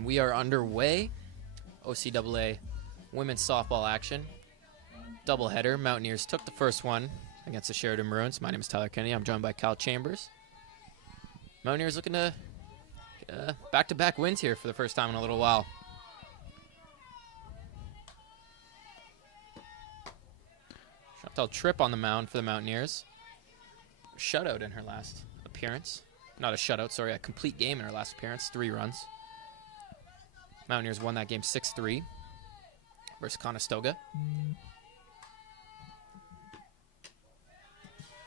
And we are underway. OCAA women's softball action. Doubleheader. Mountaineers took the first one against the Sheridan Bruins. My name is Tyler Kennedy. I'm joined by Kyle Chambers. Mountaineers looking to back-to-back wins here for the first time in a little while. Chantal Tripp on the mound for the Mountaineers. Shutout in her last appearance. Not a shutout, sorry, a complete game in her last appearance. 3 runs. Mountaineers won that game 6-3 versus Conestoga.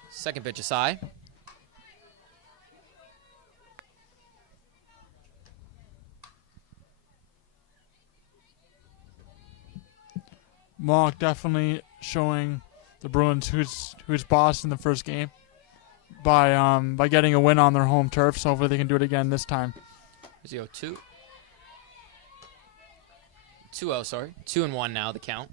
Second pitch is high. Mohawk definitely showing the Bruins who's boss in the first game by getting a win on their home turf. So hopefully they can do it again this time. 0-2. 2-0, sorry. 2-1 now, the count.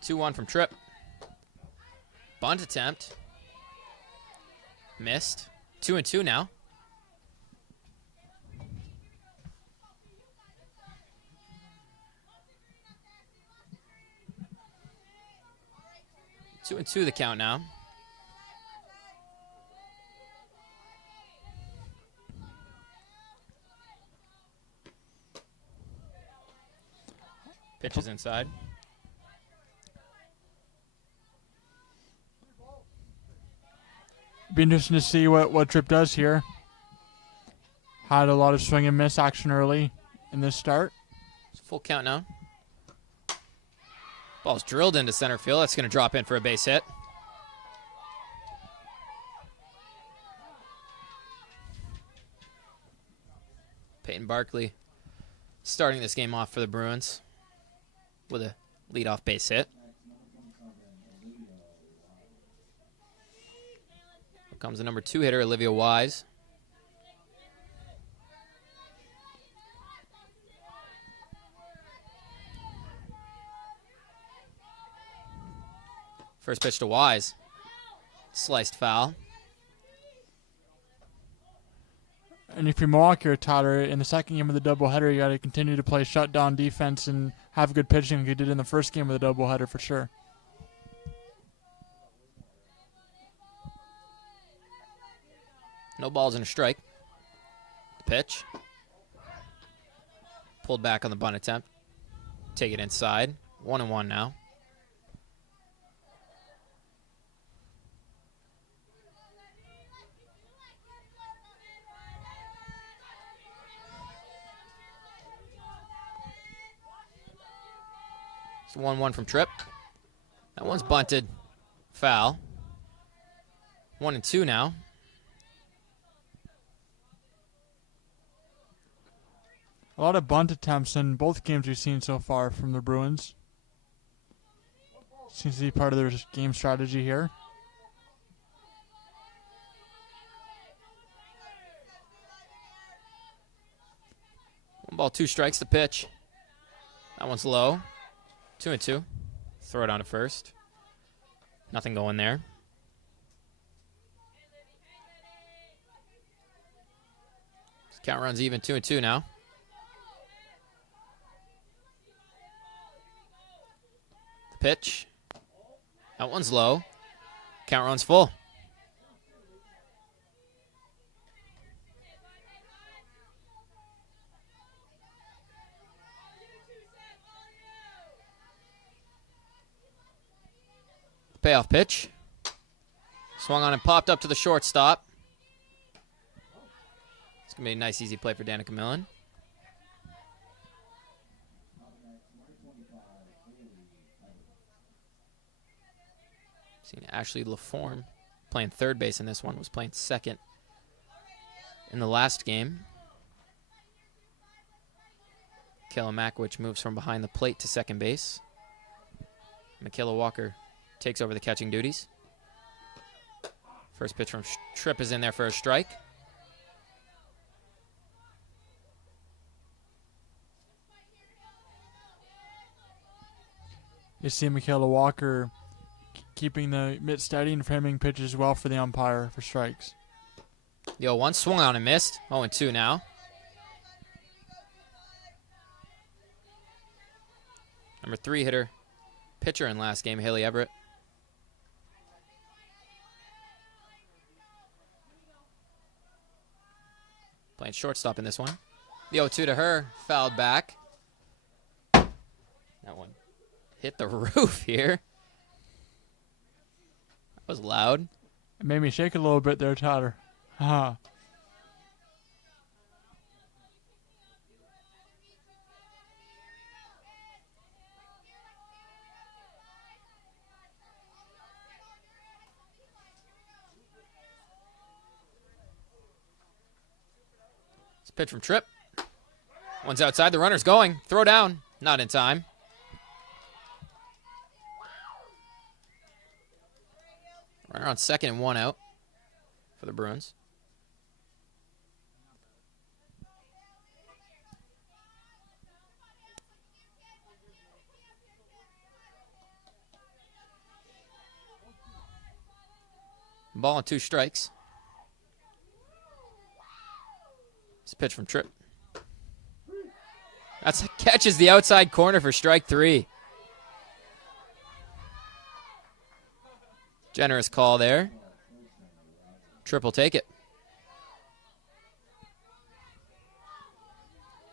Two-one from Tripp. Bunt attempt. Missed. 2-2 now. Two and two the count now. Pitch is inside. Be interesting to see what Tripp does here. Had a lot of swing and miss action early in this start. It's a full count now. Ball's drilled into center field. That's going to drop in for a base hit. Peyton Barkley starting this game off for the Bruins with a leadoff base hit. Here comes the number 2 hitter, Olivia Wise. First pitch to Wise. Sliced foul. And if you're Mohawk here, Tyler, in the second game of the doubleheader, you got to continue to play shutdown defense and have good pitching like you did in the first game of the doubleheader for sure. No balls and a strike. The pitch. Pulled back on the bunt attempt. Take it inside. 1-1 now. It's 1-1 from Tripp. That one's bunted. Foul. 1-2 now. A lot of bunt attempts in both games we've seen so far from the Bruins. Seems to be part of their game strategy here. One ball, 2 strikes, the pitch. That one's low. 2-2. Throw it on to first. Nothing going there. Count runs even, 2-2 now. The pitch. That one's low. Count runs full. Payoff pitch. Swung on and popped up to the shortstop. It's going to be a nice, easy play for Danica Millen. Seen Ashley LaForme playing third base in this one, was playing second in the last game. Kayla Makwich moves from behind the plate to second base. Michaela Walker takes over the catching duties. First pitch from Tripp is in there for a strike. You see Michaela Walker keeping the mitt steady and framing pitches well for the umpire for strikes. The 0-1 swung on and missed. 0-2 now. Number 3 hitter, pitcher in last game, Haley Everett. Playing shortstop in this one. The 0-2 to her, fouled back. That one hit the roof here. That was loud. It made me shake a little bit there, Tyler. Haha. It's a pitch from Tripp. One's outside. The runner's going. Throw down. Not in time. Runner on second and 1 out for the Bruins. Ball and 2 strikes. It's a pitch from Tripp. That's catches the outside corner for strike 3. Generous call there. Tripp will take it.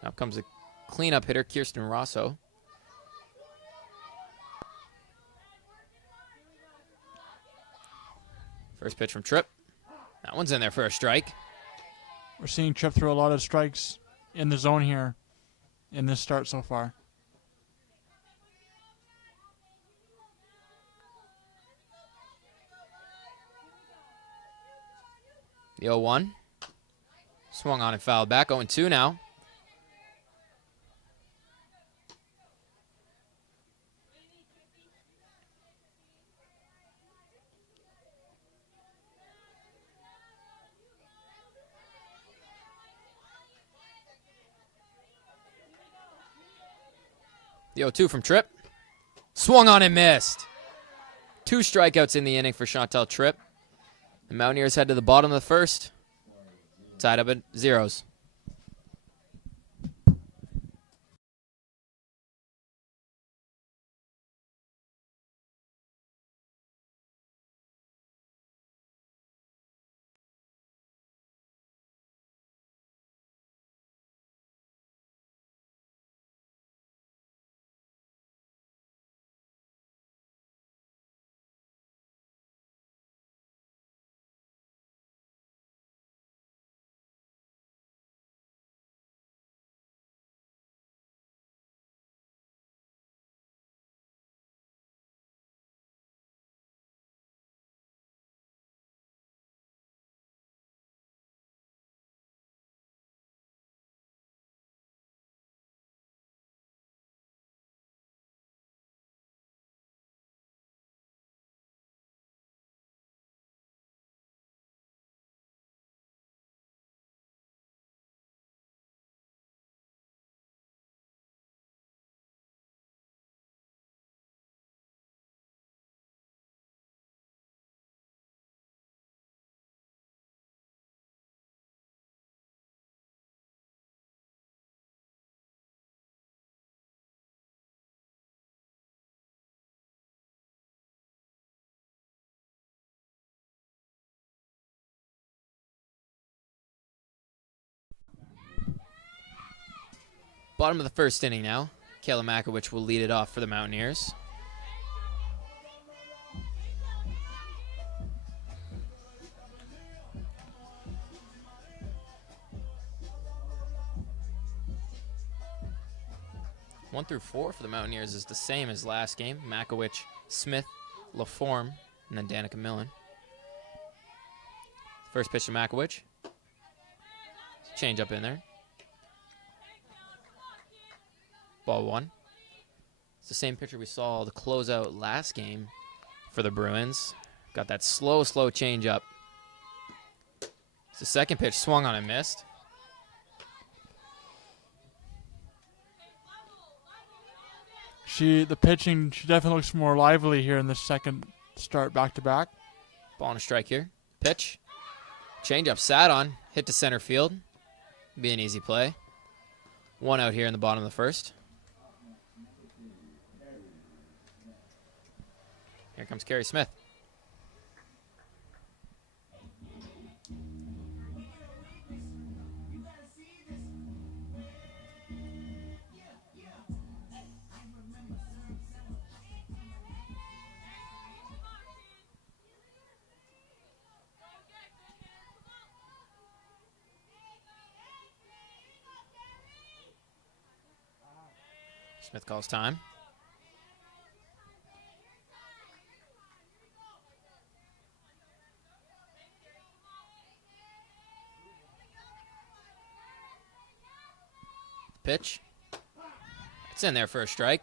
Now comes a cleanup hitter, Kirsten Rosso. First pitch from Tripp. That one's in there for a strike. We're seeing Tripp throw a lot of strikes in the zone here in this start so far. The 0-1. Swung on and fouled back. 0-2 now. The 0-2 from Tripp. Swung on and missed. 2 strikeouts in the inning for Chantel Tripp. The Mountaineers head to the bottom of the first. Tied up at 0s. Bottom of the first inning now. Kayla Makowicz will lead it off for the Mountaineers. One through 4 for the Mountaineers is the same as last game. Makowicz, Smith, LaForme, and then Danica Millen. First pitch to Makowicz. Change up in there. Ball 1. It's the same pitcher we saw to close out last game for the Bruins. Got that slow change up. It's the second pitch, swung on and missed. The pitching, she definitely looks more lively here in the second start back-to-back. Ball on a strike here. Pitch. Changeup sat on. Hit to center field. Be an easy play. 1 out here in the bottom of the first. Here comes Kerry Smith. Smith calls time. Pitch. It's in there for a strike.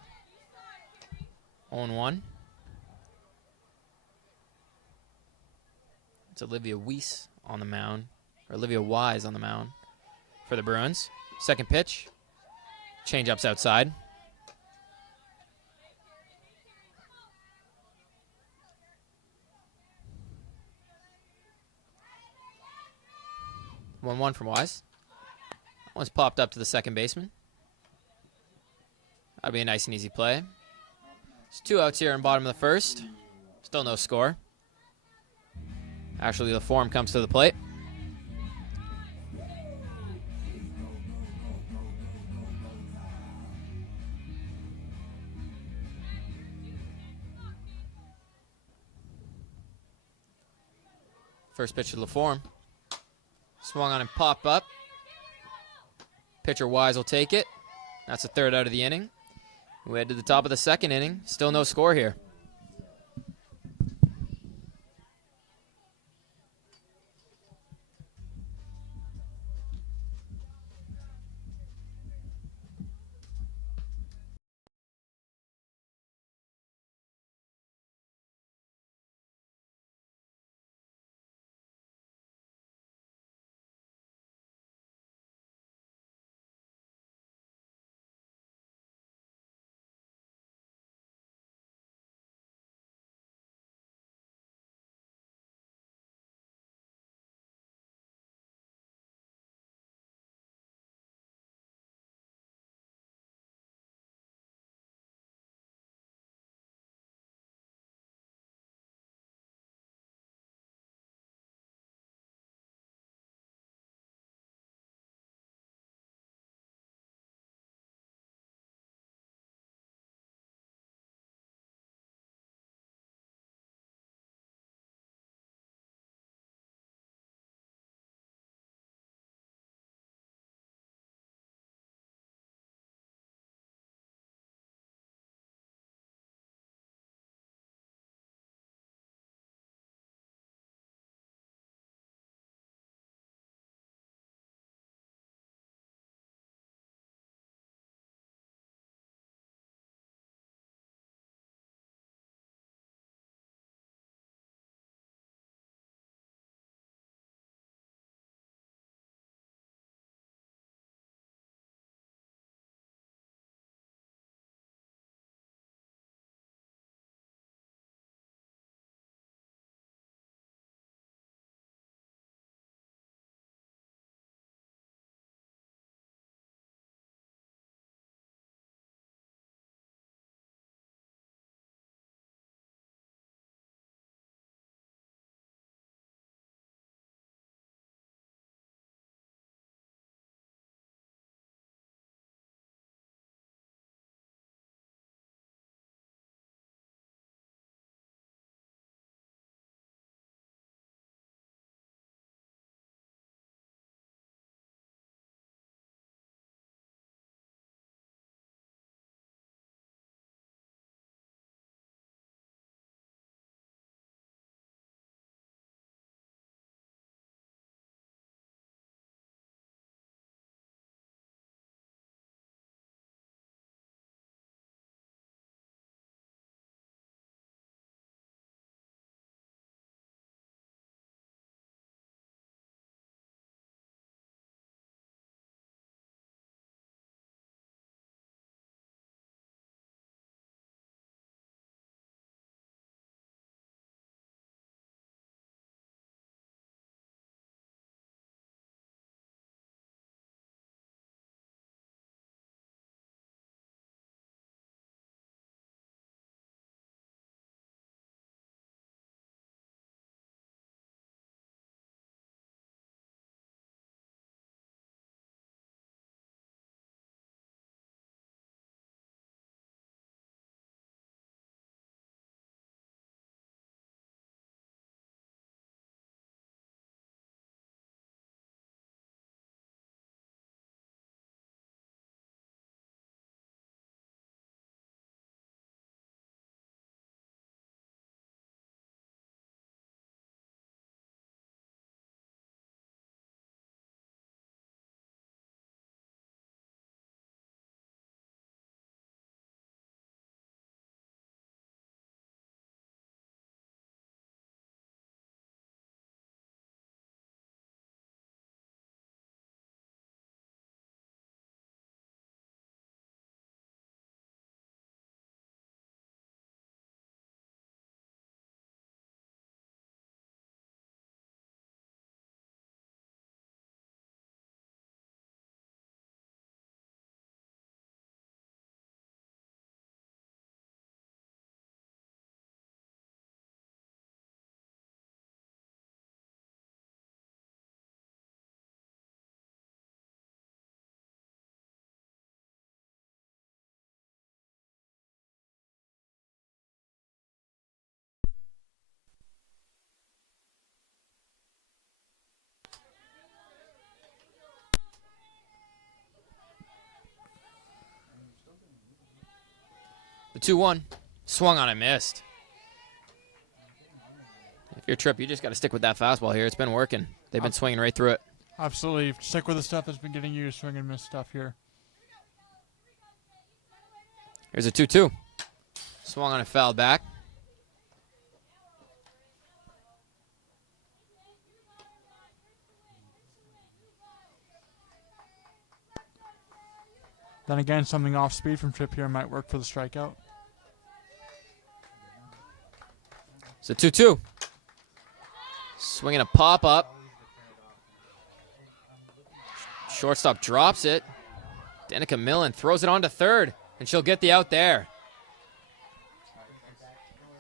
0-1. It's Olivia Weiss on the mound, or Olivia Wise on the mound for the Bruins. Second pitch. Change-ups outside. One from Wise. One's popped up to the second baseman. That'd be a nice and easy play. There's 2 outs here in bottom of the first. Still no score. Actually, the form comes to the plate. First pitch to LaForme. Swung on and pop up. Pitcher Wise will take it. That's the 3rd out of the inning. We head to the top of the 2nd inning. Still no score here. The 2-1. Swung on and missed. If you're Tripp, you just got to stick with that fastball here. It's been working. They've been swinging right through it. Absolutely. Stick with the stuff that's been getting you swing and miss stuff here. Here's a 2-2. Swung on and fouled back. Then again, something off speed from Tripp here might work for the strikeout. It's a 2-2. Swinging a pop-up. Shortstop drops it. Danica Millen throws it on to third, and she'll get the out there.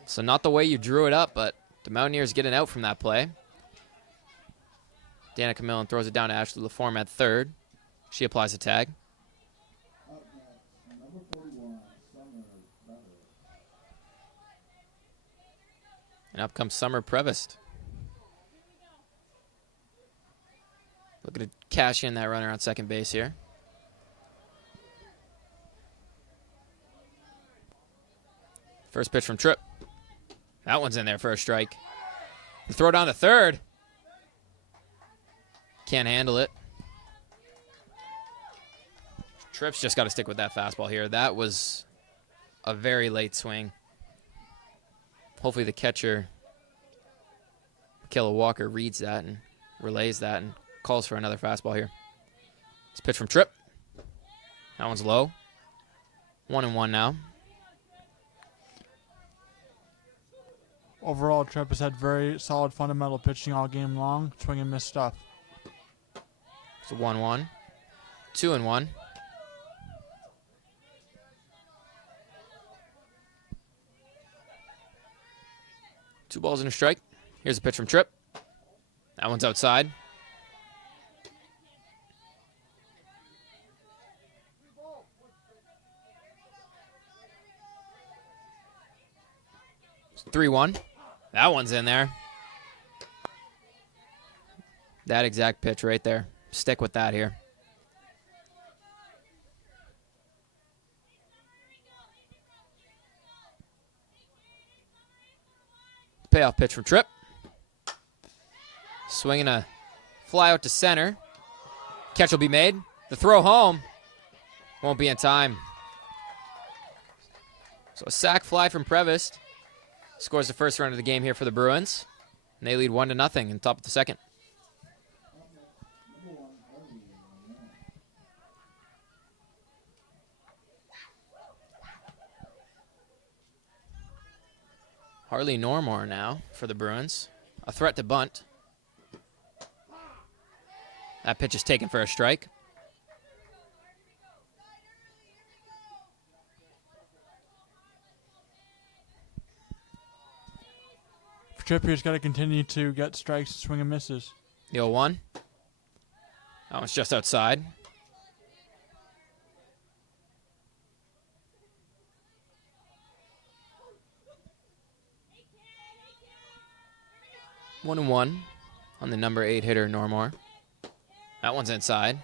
So not the way you drew it up, but the Mountaineers get an out from that play. Danica Millen throws it down to Ashley LaForme at third. She applies a tag. And up comes Summer Prevost. Looking to cash in that runner on second base here. First pitch from Tripp. That one's in there for a strike. Throw down to third. Can't handle it. Tripp's just got to stick with that fastball here. That was a very late swing. Hopefully the catcher, Michaela Walker, reads that and relays that and calls for another fastball here. It's pitch from Tripp. That one's low. 1-1 now. Overall, Tripp has had very solid fundamental pitching all game long. Swing and miss stuff. It's a 1-1. 2-1. Two balls and a strike. Here's a pitch from Tripp. That one's outside. It's 3-1. That one's in there. That exact pitch right there. Stick with that here. Payoff pitch from Tripp. Swinging a fly out to center. Catch will be made. The throw home won't be in time. So a sac fly from Prevost scores the first run of the game here for the Bruins. And they lead 1-0 in the top of the second. Harley Normore now for the Bruins. A threat to bunt. That pitch is taken for a strike. Tripp here's got to continue to get strikes, swing and misses. The 0-1. That one's just outside. One and one on the number 8 hitter, Normore. That one's inside.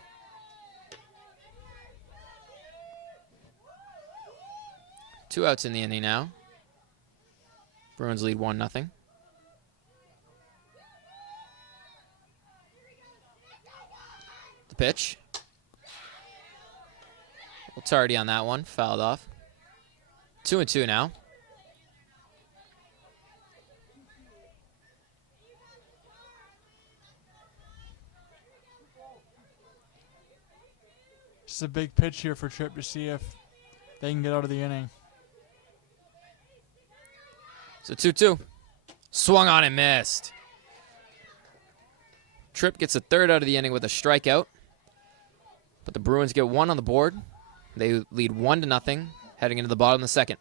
Two outs in the inning now. Bruins lead 1-0. The pitch. A little tardy on that one. Fouled off. 2-2 now. It's a big pitch here for Tripp to see if they can get out of the inning. So 2-2. Swung on and missed. Tripp gets a third out of the inning with a strikeout. But the Bruins get one on the board. They lead 1-0 heading into the bottom of the second.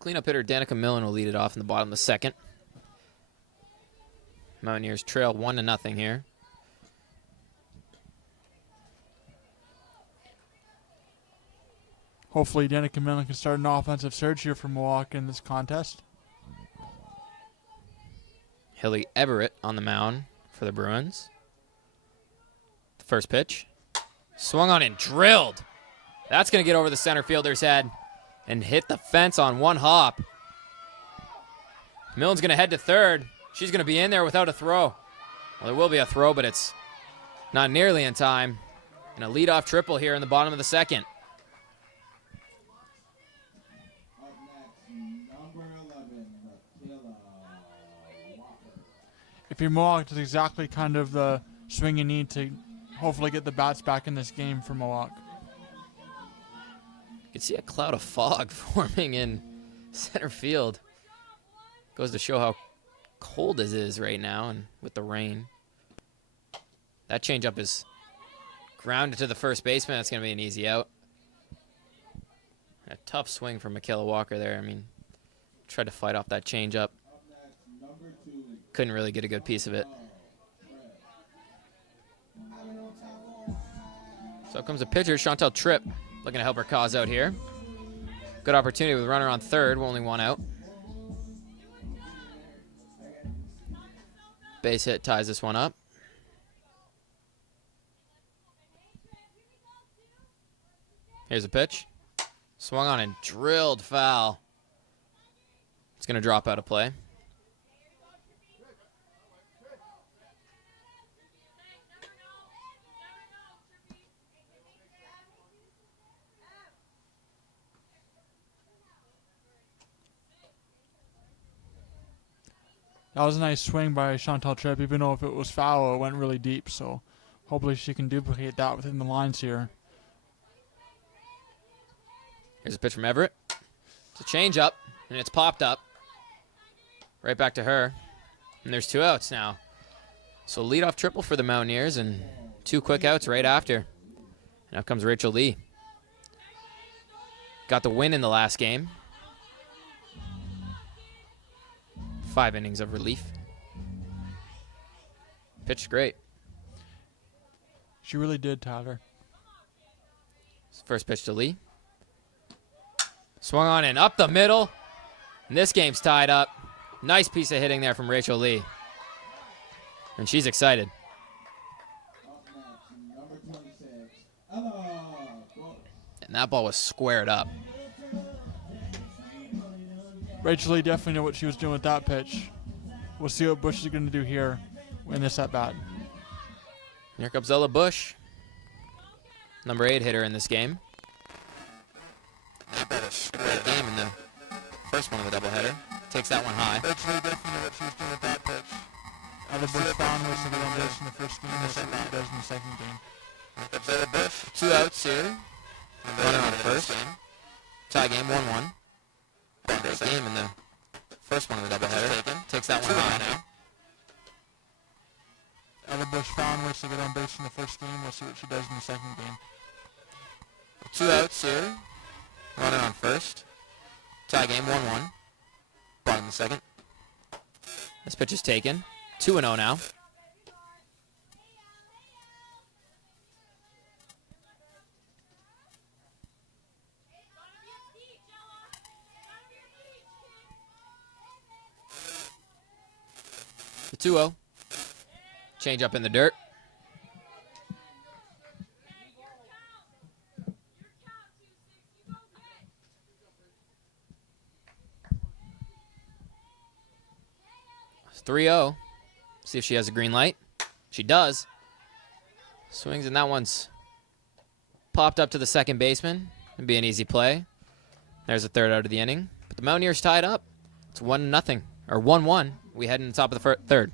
Cleanup hitter Danica Millen will lead it off in the bottom of the second. Mountaineers trail 1-0 here. Hopefully Danica Millen can start an offensive surge here for Mohawk in this contest. Hilly Everett on the mound for the Bruins. The first pitch. Swung on and drilled. That's going to get over the center fielder's head and hit the fence on one hop. Millen's going to head to third. She's going to be in there without a throw. Well, there will be a throw, but it's not nearly in time. And a leadoff triple here in the bottom of the second. If you're Mohawk, it's exactly kind of the swing you need to hopefully get the bats back in this game for Mohawk. You can see a cloud of fog forming in center field. Goes to show how cold it is right now and with the rain. That changeup is grounded to the first baseman. That's going to be an easy out. A tough swing from Michaela Walker there. I mean, tried to fight off that changeup. Couldn't really get a good piece of it. So up comes a pitcher, Chantel Tripp, looking to help her cause out here. Good opportunity with runner on third, only one out. Base hit ties this one up. Here's a pitch. Swung on and drilled foul. It's going to drop out of play. That was a nice swing by Chantal Tripp, even though if it was foul, it went really deep. So hopefully she can duplicate that within the lines here. Here's a pitch from Everett. It's a changeup, and it's popped up. Right back to her. And there's two outs now. So leadoff triple for the Mountaineers and two quick outs right after. And up comes Rachel Lee. Got the win in the last game. 5 innings of relief. Pitched great. She really did, Tyler. First pitch to Lee. Swung on and up the middle. And this game's tied up. Nice piece of hitting there from Rachel Lee. And she's excited. And that ball was squared up. Rachel Lee definitely knew what she was doing with that pitch. We'll see what Bush is going to do here in this at-bat. Here comes Ella Bush. Number 8 hitter in this game. That bet a square game in the first one of the doubleheader. Takes that one high. Rachel Lee definitely knew what she was doing with that pitch. Ella Bush found most of the on base in the first game. We'll see what she does in the second game. Ella Bush. 2 outs here. Runner on first. Tie game 1-1. Base game in the first one of the doubleheader. Takes that one high now. Ella Bush found ways to get on base in the first game. We'll see what she does in the second game. 2 outs here. Runner on first. Tie game 1-1. Bottom of the second. This pitch is taken. 2-0 now. The 2-0. Change up in the dirt. It's 3-0. See if she has a green light. She does. Swings, and that one's popped up to the second baseman. It'd be an easy play. There's a third out of the inning. But the Mountaineers tied up. It's 1-0. Or 1-1. We head in the top of the third.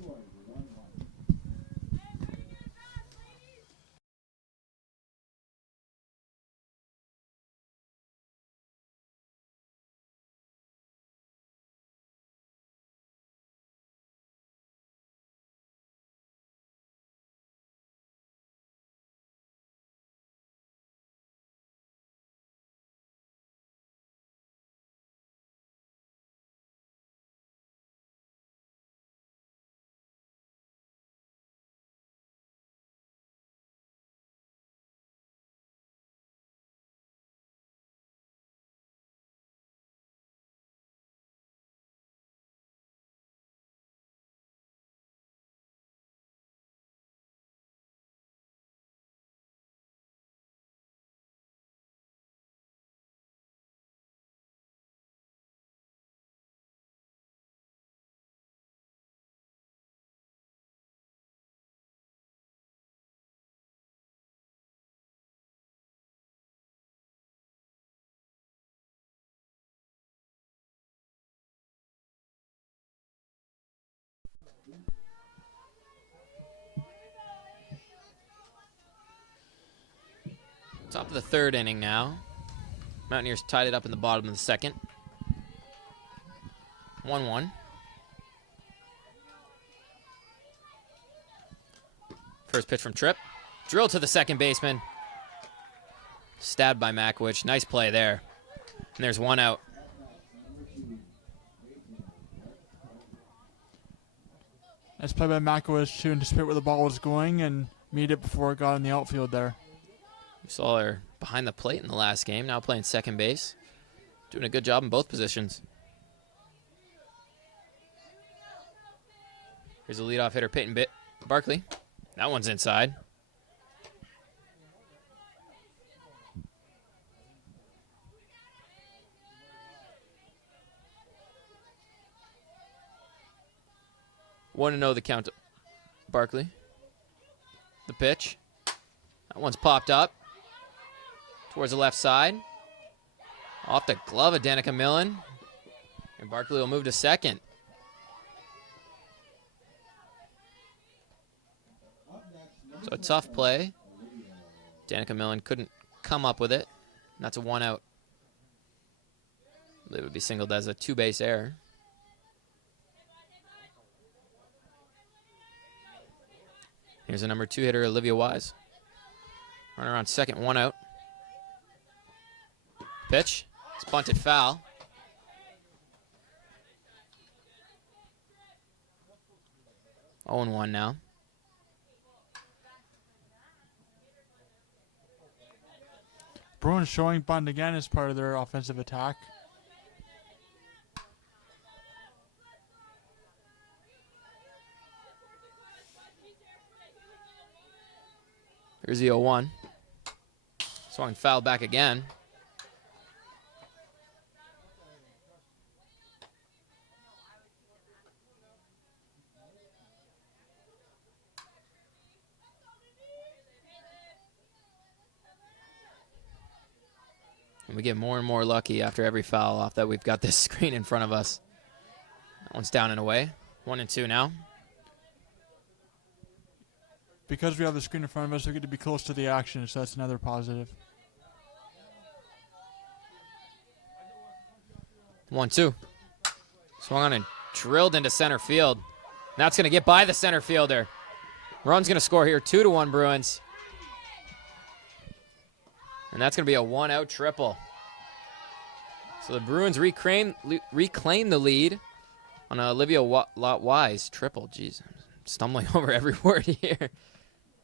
Top of the third inning now. Mountaineers tied it up in the bottom of the second. 1-1. First pitch from Tripp. Drill to the second baseman. Stabbed by Makowicz. Nice play there. And there's one out. Nice play by Makowicz to anticipate where the ball was going and meet it before it got in the outfield there. We saw her behind the plate in the last game, now playing second base. Doing a good job in both positions. Here's a leadoff hitter, Peyton Barkley. That one's inside. Want to know the count. Barkley. The pitch. That one's popped up towards the left side. Off the glove of Danica Millen. And Barkley will move to second. So a tough play. Danica Millen couldn't come up with it. And that's a one out. I believe it would be singled as a two-base error. Here's a number 2 hitter, Olivia Wise. Runner on second, one out. Pitch. It's bunted foul. Oh and 1 now. Bruins showing bunt again as part of their offensive attack. Here's the 0-1. Swung foul back again. And we get more and more lucky after every foul off that we've got this screen in front of us. That one's down and away. 1-2 now. Because we have the screen in front of us, we get to be close to the action, so that's another positive. 1-2. Swung on and drilled into center field. That's going to get by the center fielder. Run's going to score here, 2-1 Bruins. And that's going to be a one-out triple. So the Bruins reclaim the lead on Olivia Wise triple. Jeez, I'm stumbling over every word here.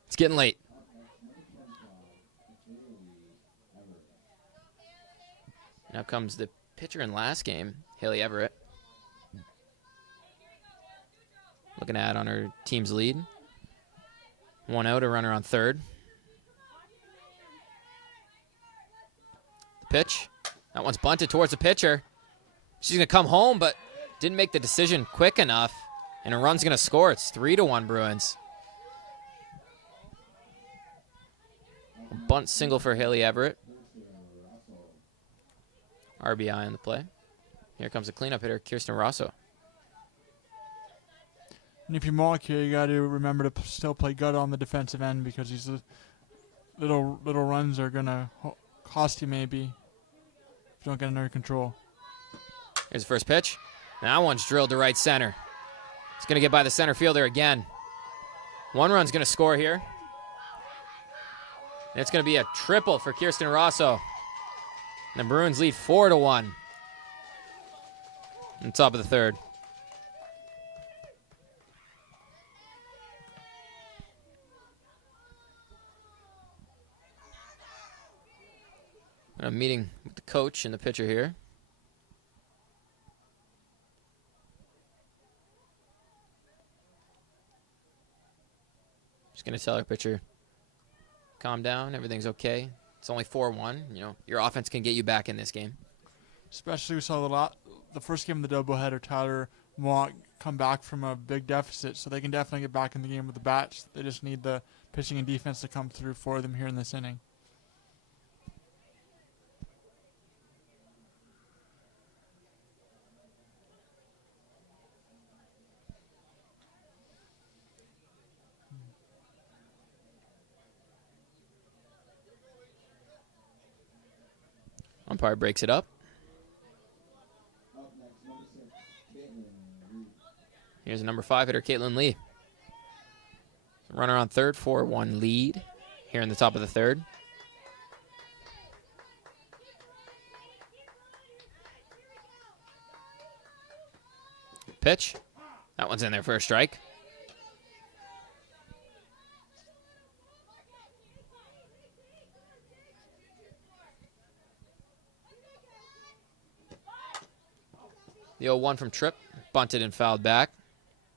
It's getting late. Now comes the pitcher in last game, Haley Everett. Looking to add on her team's lead. One out, a runner on third. The pitch. That one's bunted towards the pitcher. She's going to come home, but didn't make the decision quick enough. And a run's going to score. It's 3-1 Bruins. A bunt single for Haley Everett. RBI on the play. Here comes the cleanup hitter, Kirsten Rosso. And if you're Mohawk here, you got to remember to still play good on the defensive end because these little runs are going to cost you maybe if you don't get it under control. Here's the first pitch. That one's drilled to right center. It's going to get by the center fielder again. One run's going to score here. And it's going to be a triple for Kirsten Rosso. And the Bruins lead 4-1. On the top of the third. And I'm meeting with the coach and the pitcher here. Just going to tell our pitcher, calm down, everything's okay. It's only 4-1. You know, your offense can get you back in this game. Especially we saw the first game of the doubleheader, Tyler Mohawk come back from a big deficit, so they can definitely get back in the game with the bats. They just need the pitching and defense to come through for them here in this inning. Umpire breaks it up. Here's a number 5 hitter, Caitlin Lee. Runner on third, 4-1 lead here in the top of the third. Pitch. That one's in there for a strike. The 0-1 from Tripp, bunted and fouled back.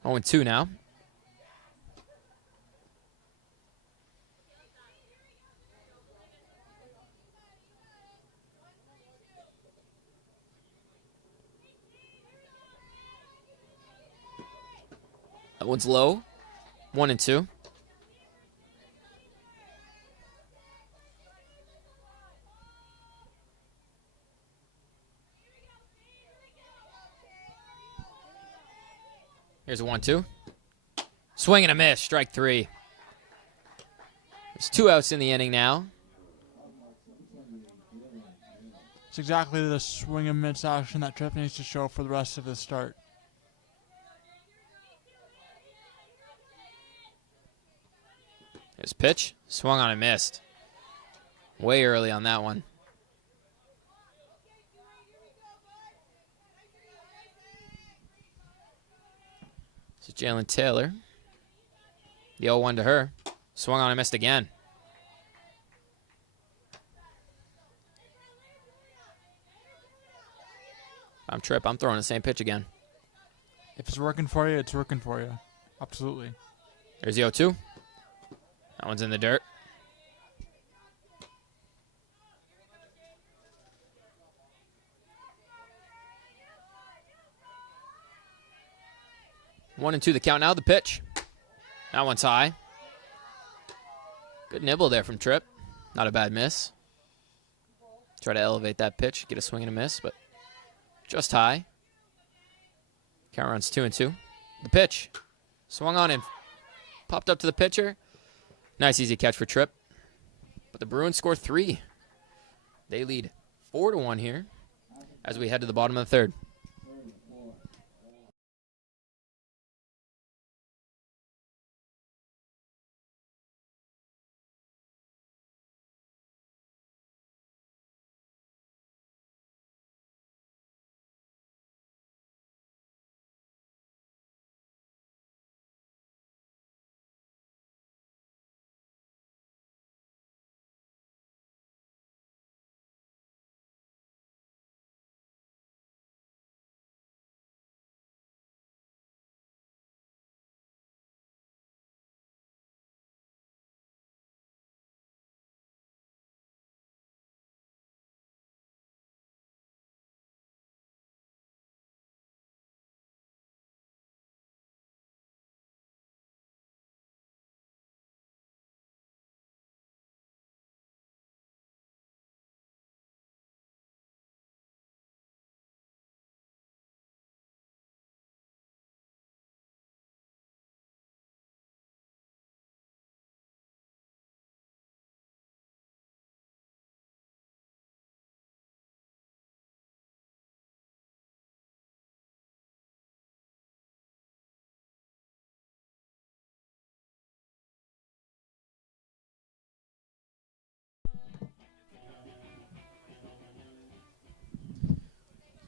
0-2 now. That one's low. 1-2. Here's a 1-2. Swing and a miss. Strike 3. There's 2 outs in the inning now. It's exactly the swing and miss action that Tripp needs to show for the rest of the start. His pitch. Swung on and missed. Way early on that one. So Jalen Taylor. The 0-1 to her. Swung on and missed again. I'm Tripp. I'm throwing the same pitch again. If it's working for you, it's working for you. Absolutely. There's the 0-2. That one's in the dirt. One and 2 the count now. The pitch. That one's high. Good nibble there from Tripp. Not a bad miss. Try to elevate that pitch. Get a swing and a miss, but just high. Count runs 2-2. The pitch. Swung on and popped up to the pitcher. Nice easy catch for Tripp. But the Bruins score 3. They lead 4-1 here as we head to the bottom of the third.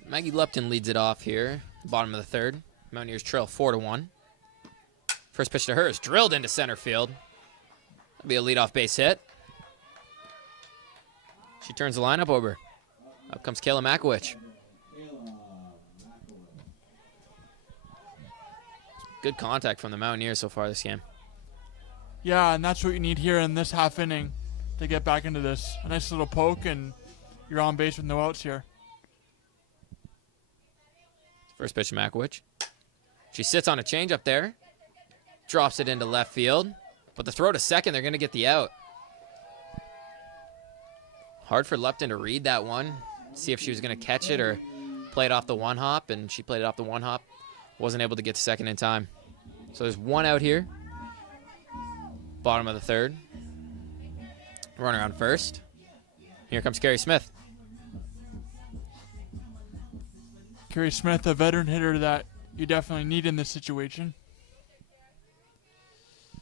Maggie Lupton leads it off here, bottom of the third. Mountaineers trail 4-1. First pitch to her is drilled into center field. That'll be a leadoff base hit. She turns the lineup over. Up comes Kayla Makowicz. Good contact from the Mountaineers so far this game. Yeah, and that's what you need here in this half inning to get back into this. A nice little poke, and you're on base with no outs here. First pitch to Makowicz. She sits on a changeup there. Drops it into left field. But the throw to second, they're going to get the out. Hard for Lupton to read that one. See if she was going to catch it or play it off the one hop. And she played it off the one hop. Wasn't able to get to second in time. So there's one out here. Bottom of the third. Runner on first. Here comes Carrie Smith. Carrie Smith, a veteran hitter that you definitely need in this situation.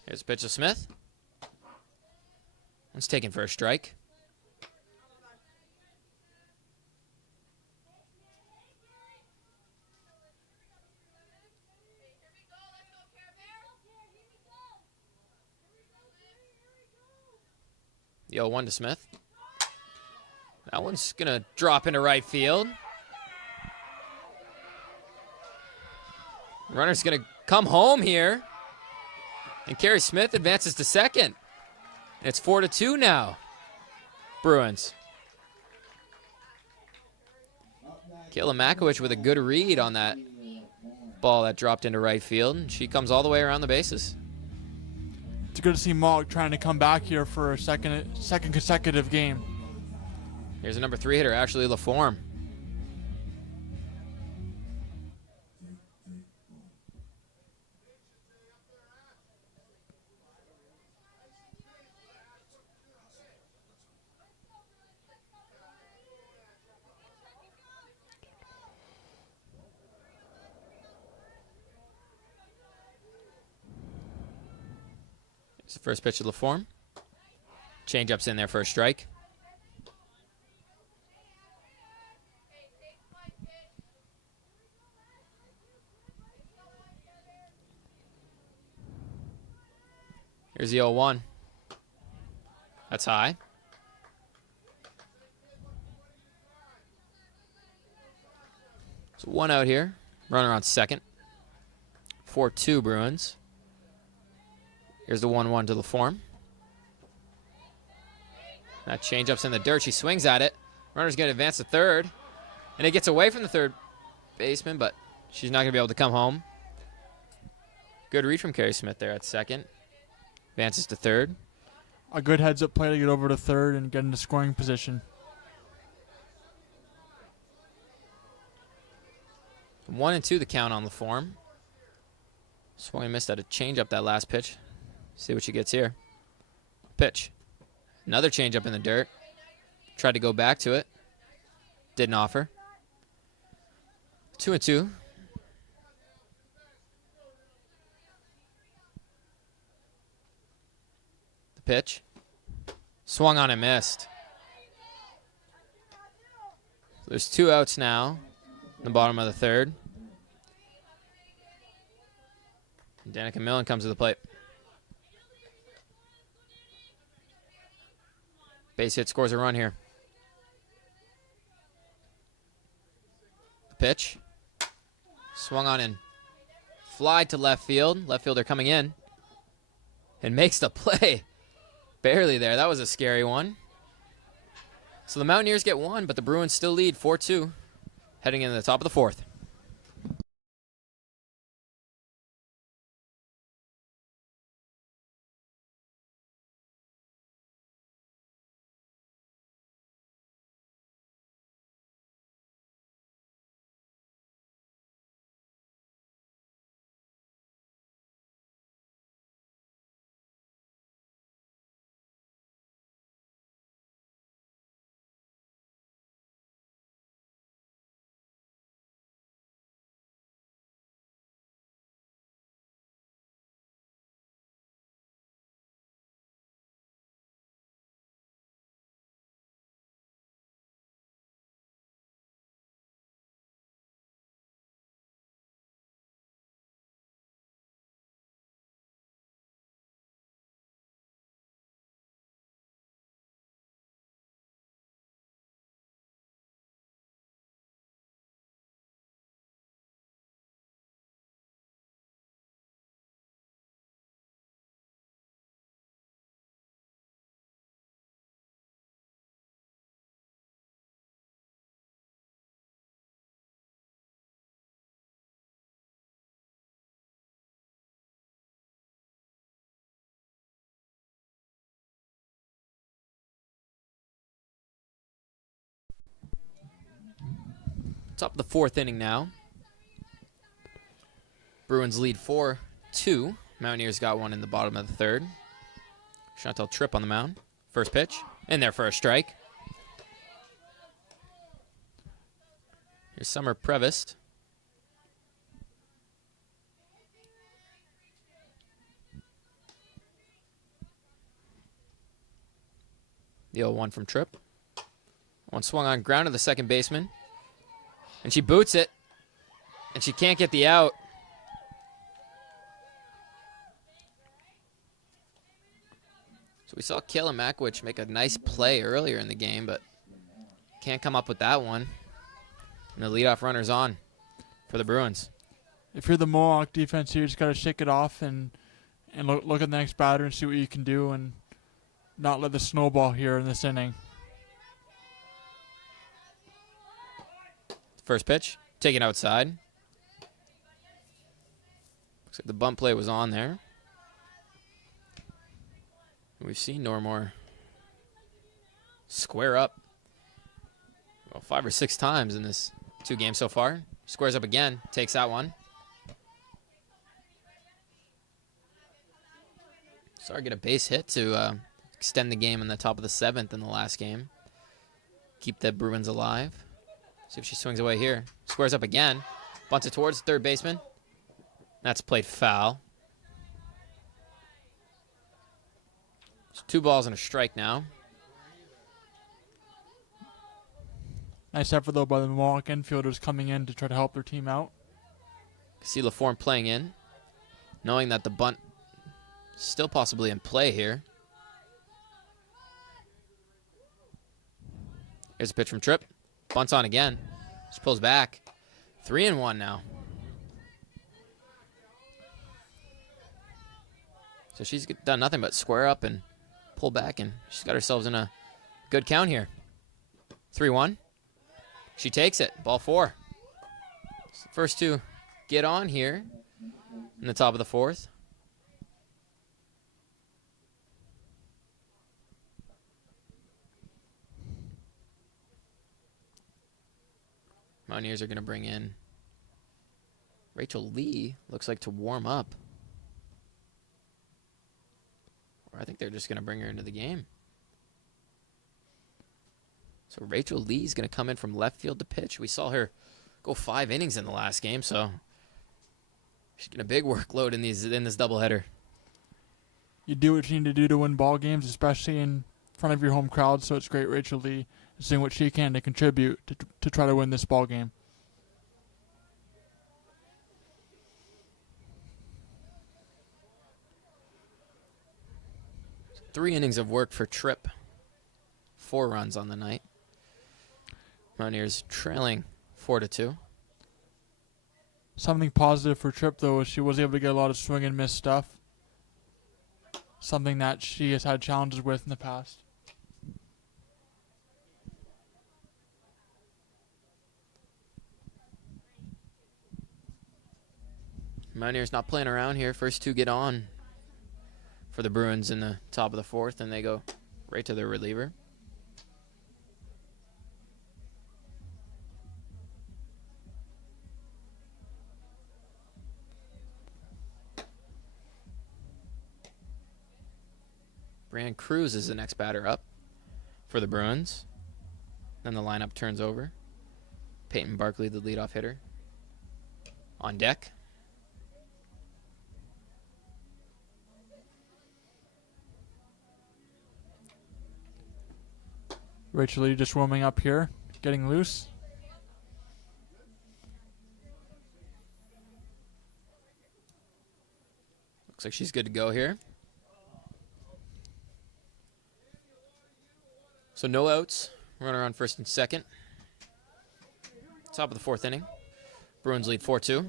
Here's a pitch to Smith. One's taken for a strike. The 0-1 to Smith. That one's going to drop into right field. Runner's going to come home here. And Carrie Smith advances to second. And it's 4-2 now. Bruins. Kayla Makowicz with a good read on that ball that dropped into right field. And she comes all the way around the bases. It's good to see Mohawk trying to come back here for a second consecutive game. Here's a number 3 hitter, Ashley LaForme. Here's the first pitch of LaForme. Change-up's in there for a strike. Here's the 0-1. That's high. So 1 out here. Runner on second. 4-2 Bruins. Here's the 1-1 to LaForme. That changeup's in the dirt. She swings at it. Runner's going to advance to third. And it gets away from the third baseman, but she's not going to be able to come home. Good read from Carrie Smith there at second. Advances to third. A good heads-up play to get over to third and get into scoring position. 1-2 the count on LaForme. Swung and missed at a changeup that last pitch. See what she gets here. Pitch. Another changeup in the dirt. Tried to go back to it. Didn't offer. 2-2. The pitch. Swung on and missed. There's 2 outs now in the bottom of the third. Danica Millen comes to the plate. Base hit scores a run here. The pitch. Swung on and flied to left field. Left fielder coming in. And makes the play. Barely there. That was a scary one. So the Mountaineers get 1, but the Bruins still lead 4-2. Heading into the top of the 4th. Top of the 4th inning now. Bruins lead 4-2. Mountaineers got 1 in the bottom of the 3rd. Chantel Tripp on the mound. First pitch. In there for a strike. Here's Summer Prevost. The 0-1 from Tripp. One swung on ground to the second baseman. And she boots it. And she can't get the out. So we saw Kayla Makwich make a nice play earlier in the game, but can't come up with that one. And the leadoff runner's on for the Bruins. If you're the Mohawk defense, you just got to shake it off and look at the next batter and see what you can do and not let the snowball here in this inning. First pitch, taken outside. Looks like the bunt play was on there. We've seen Normore square up 5 or 6 times in this 2 games so far. Squares up again, takes that one. Sorry, get a base hit to extend the game in the top of the 7th in the last game. Keep the Bruins alive. See if she swings away here. Squares up again. Bunts it towards the third baseman. That's played foul. It's 2 balls and a strike now. Nice effort, though, by the Mohawk infielders coming in to try to help their team out. See LaForme playing in, knowing that the bunt still possibly in play here. Here's a pitch from Tripp. Bunts on again. She pulls back. 3-1 now. So she's done nothing but square up and pull back, and she's got herself in a good count here. 3-1. She takes it. Ball 4. So the first 2 get on here in the top of the 4th. Mountaineers are going to bring in Rachel Lee, looks like, to warm up. Or I think they're just going to bring her into the game. So Rachel Lee's going to come in from left field to pitch. We saw her go 5 innings in the last game, so she's getting a big workload in this doubleheader. You do what you need to do to win ball games, especially in front of your home crowd, so it's great Rachel Lee is doing what she can to contribute to try to win this ball game. So 3 innings of work for Tripp. 4 runs on the night. Mountaineers trailing 4-2. Something positive for Tripp, though, is she was able to get a lot of swing and miss stuff. Something that she has had challenges with in the past. Mountaineers not playing around here. First 2 get on for the Bruins in the top of the 4th, and they go right to their reliever. Brian Cruz is the next batter up for the Bruins. Then the lineup turns over. Peyton Barkley, the leadoff hitter, on deck. Rachel Lee just warming up here, getting loose. Looks like she's good to go here. So no outs. Runner on first and second. Top of the 4th inning. Bruins lead 4-2.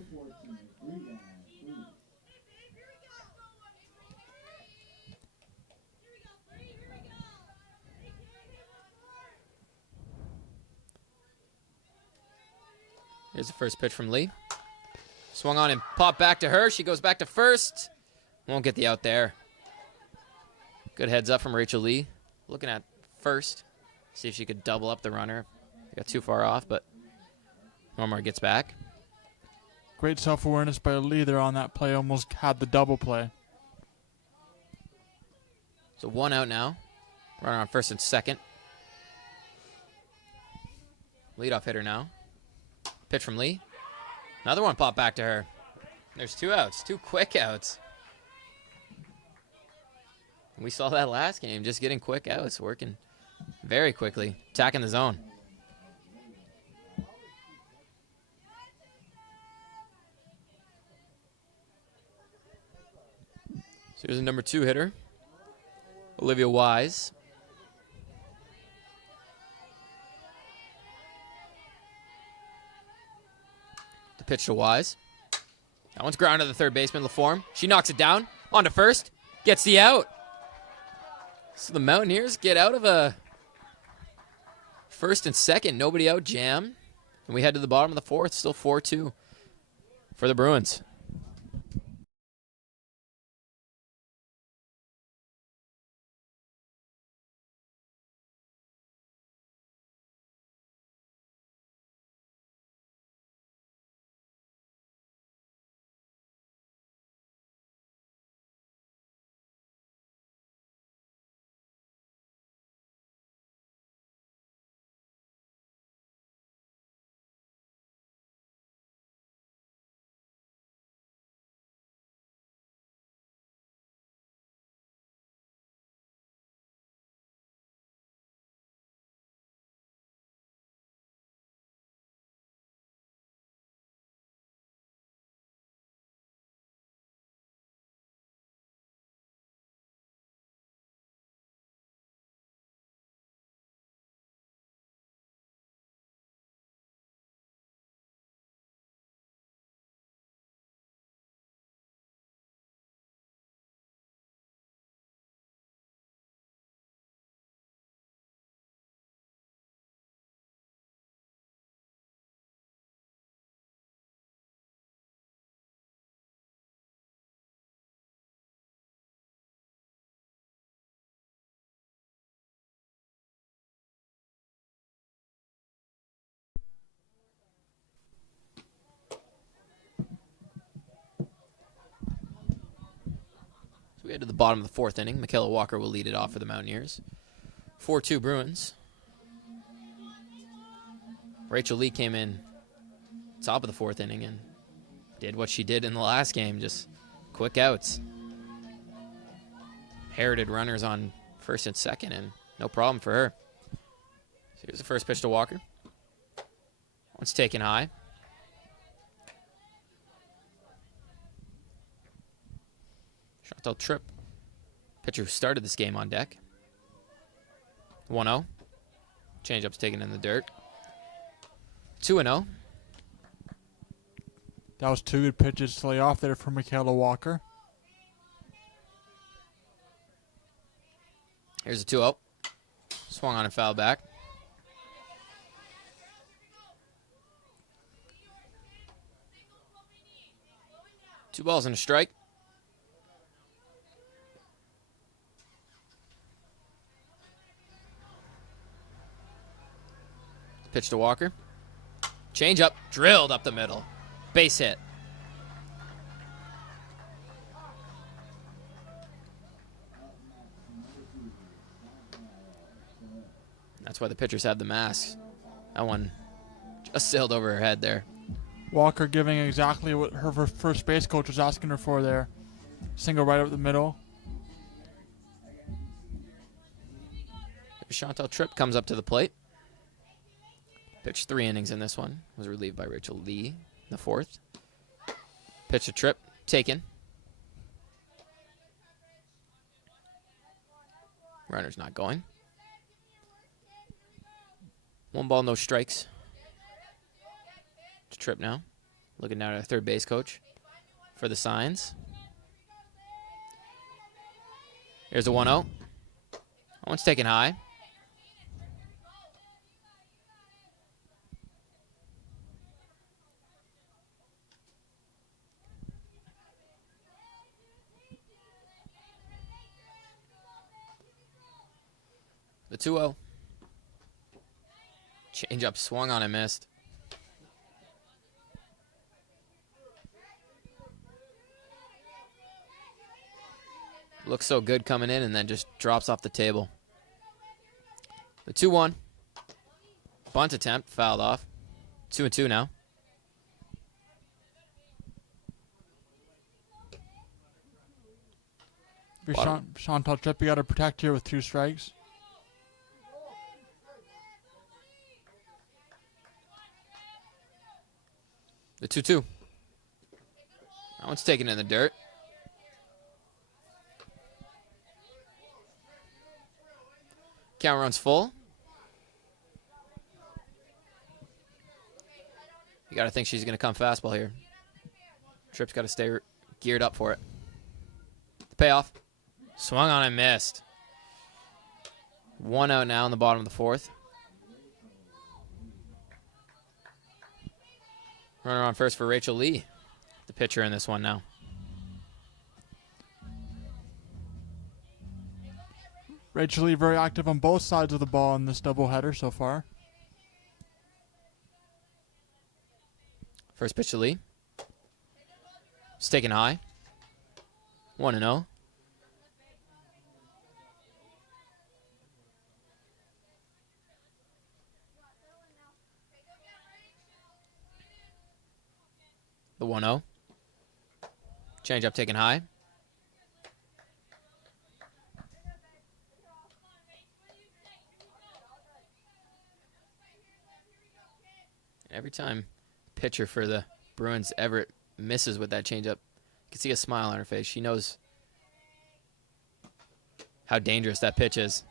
Here's the first pitch from Lee. Swung on and popped back to her. She goes back to first. Won't get the out there. Good heads up from Rachel Lee. Looking at first. See if she could double up the runner. Got too far off, but Normore gets back. Great self-awareness by Lee there on that play. Almost had the double play. So 1 out now. Runner on first and second. Leadoff hitter now. Pitch from Lee. Another one popped back to her. There's 2 outs. 2 quick outs. We saw that last game, just getting quick outs, working very quickly, attacking the zone. So here's a number 2 hitter, Olivia Wise. The pitch to Wise. That one's grounded to the third baseman, LaForme. She knocks it down. On to first. Gets the out. So the Mountaineers get out of a first and second. Nobody out jam. And we head to the bottom of the fourth. Still 4-2 for the Bruins. We head to the bottom of the fourth inning. Michaela Walker will lead it off for the Mountaineers. 4-2 Bruins. Rachel Lee came in top of the fourth inning and did what she did in the last game, just quick outs. Inherited runners on first and second, and no problem for her. So here's the first pitch to Walker. One's taken high. Chantal Tripp, pitcher who started this game, on deck. 1-0. Changeup's taken in the dirt. 2-0. That was 2 good pitches to lay off there for Michaela Walker. Here's a 2-0. Swung on and fouled back. Two balls and a strike. Pitch to Walker. Change up, drilled up the middle. Base hit. That's why the pitchers have the masks. That one just sailed over her head there. Walker giving exactly what her first base coach was asking her for there. Single right up the middle. Chantal Tripp comes up to the plate. Pitched 3 innings in this one. Was relieved by Rachel Lee in the fourth. Pitch to Tripp, taken. Runner's not going. 1 ball, no strikes. To Tripp now. Looking down at our third base coach for the signs. Here's a 1-0. One's taken high. The 2-0. Change up, swung on and missed. Looks so good coming in and then just drops off the table. The 2-1. Bunt attempt, fouled off. 2-2 now. Chantal Tripp, you got to protect here with 2 strikes. The 2-2. That one's taken in the dirt. Count runs full. You got to think she's going to come fastball here. Tripp's got to stay geared up for it. The payoff. Swung on and missed. 1 out now in the bottom of the 4th. Runner on first for Rachel Lee, the pitcher in this one now. Rachel Lee very active on both sides of the ball in this doubleheader so far. First pitch to Lee. It's taken high. 1-0. The 1-0. Change up taken high. Every time pitcher for the Bruins, Everett, misses with that changeup, you can see a smile on her face. She knows how dangerous that pitch is.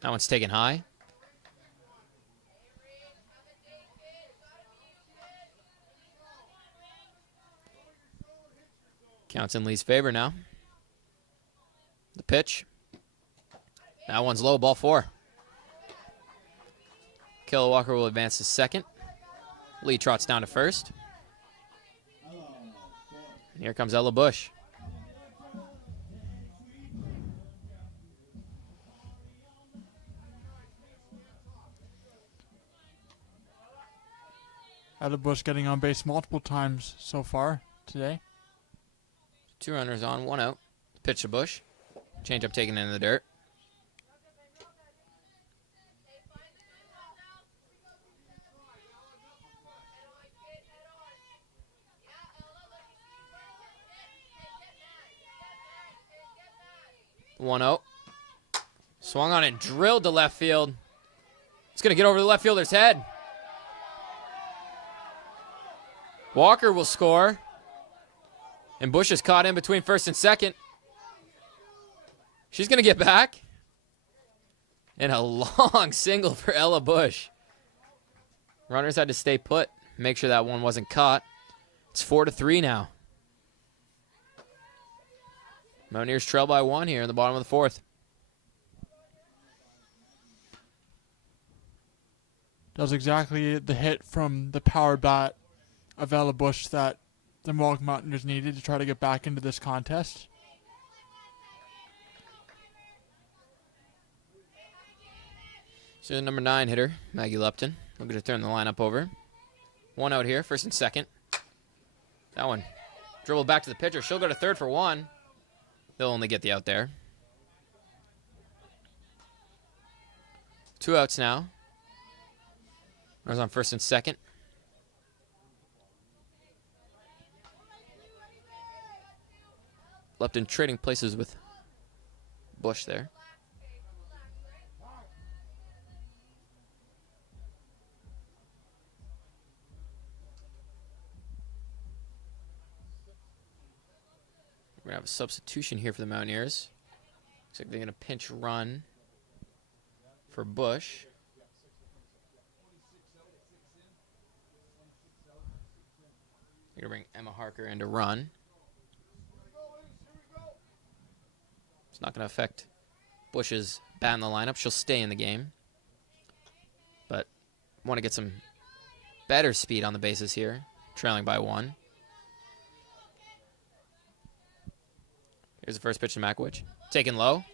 That one's taken high. Counts in Lee's favor now. The pitch. That one's low, ball 4. Kayla Walker will advance to second. Lee trots down to first. And here comes Ella Bush. Ella Bush getting on base multiple times so far today. 2 runners on, 1 out. Pitch to Bush. Change up taken in the dirt. One out. Swung on and drilled to left field. It's going to get over the left fielder's head. Walker will score. And Bush is caught in between first and second. She's going to get back. And a long single for Ella Bush. Runners had to stay put. Make sure that one wasn't caught. It's 4-3 now. Mountaineers trail by 1 here in the bottom of the 4th. Does exactly the hit from the power bat of Ella Bush that the Mohawk Mountaineers needed to try to get back into this contest. So the number 9 hitter, Maggie Lupton. Looking to turn the lineup over. 1 out here, first and second. That one dribbled back to the pitcher. She'll go to third for 1. They'll only get the out there. 2 outs now. Runners on first and second. Lupton trading places with Bush there. We're going to have a substitution here for the Mountaineers. Looks like they're going to pinch run for Bush. They're going to bring Emma Harker in to run. It's not going to affect Bush's bat in the lineup. She'll stay in the game. But want to get some better speed on the bases here. Trailing by 1. Here's the first pitch to Makowicz. Taken low.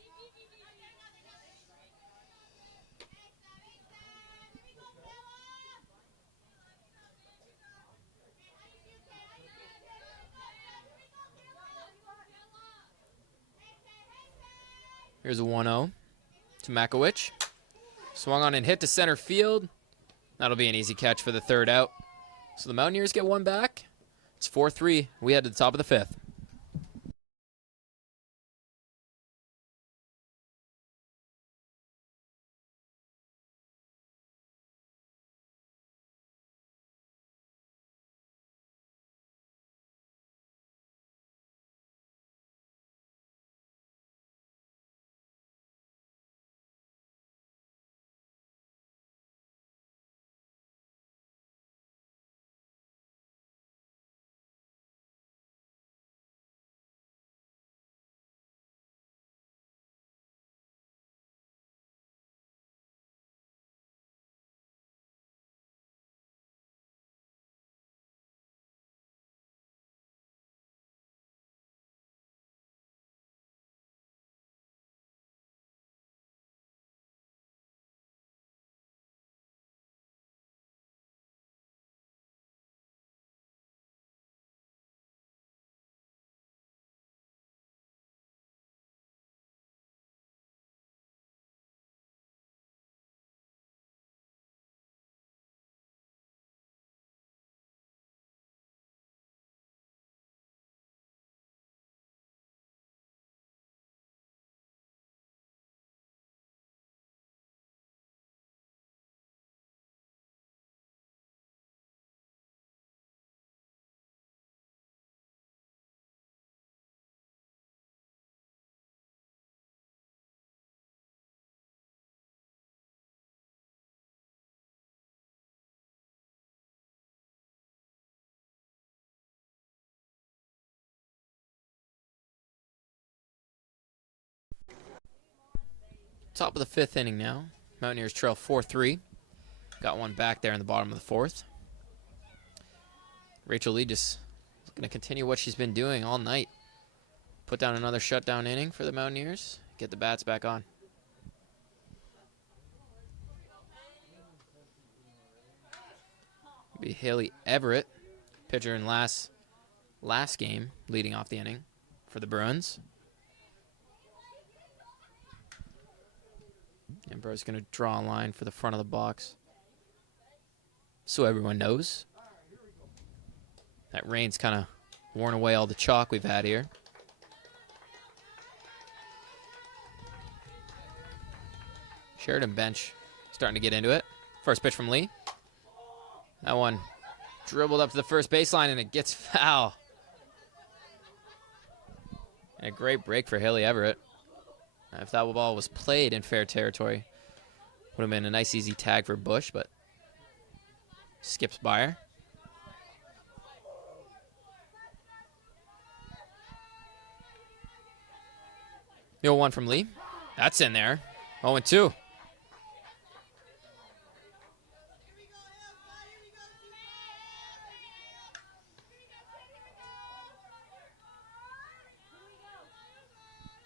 Here's a 1-0 to Makowicz. Swung on and hit to center field. That'll be an easy catch for the 3rd out. So the Mountaineers get 1 back. It's 4-3. We head to the top of the 5th. Top of the fifth inning now. Mountaineers trail 4-3. Got one back there in the bottom of the fourth. Rachel Lee just going to continue what she's been doing all night. Put down another shutdown inning for the Mountaineers. Get the bats back on. Be Haley Everett, pitcher in last game, leading off the inning for the Bruins. Amber's going to draw a line for the front of the box, so everyone knows. That rain's kind of worn away all the chalk we've had here. Sheridan bench starting to get into it. First pitch from Lee. That one dribbled up to the first baseline, and it gets foul. And a great break for Haley Everett. If that ball was played in fair territory, would have been a nice, easy tag for Bush, but skips by her. The 0-1 from Lee. That's in there. 0-2.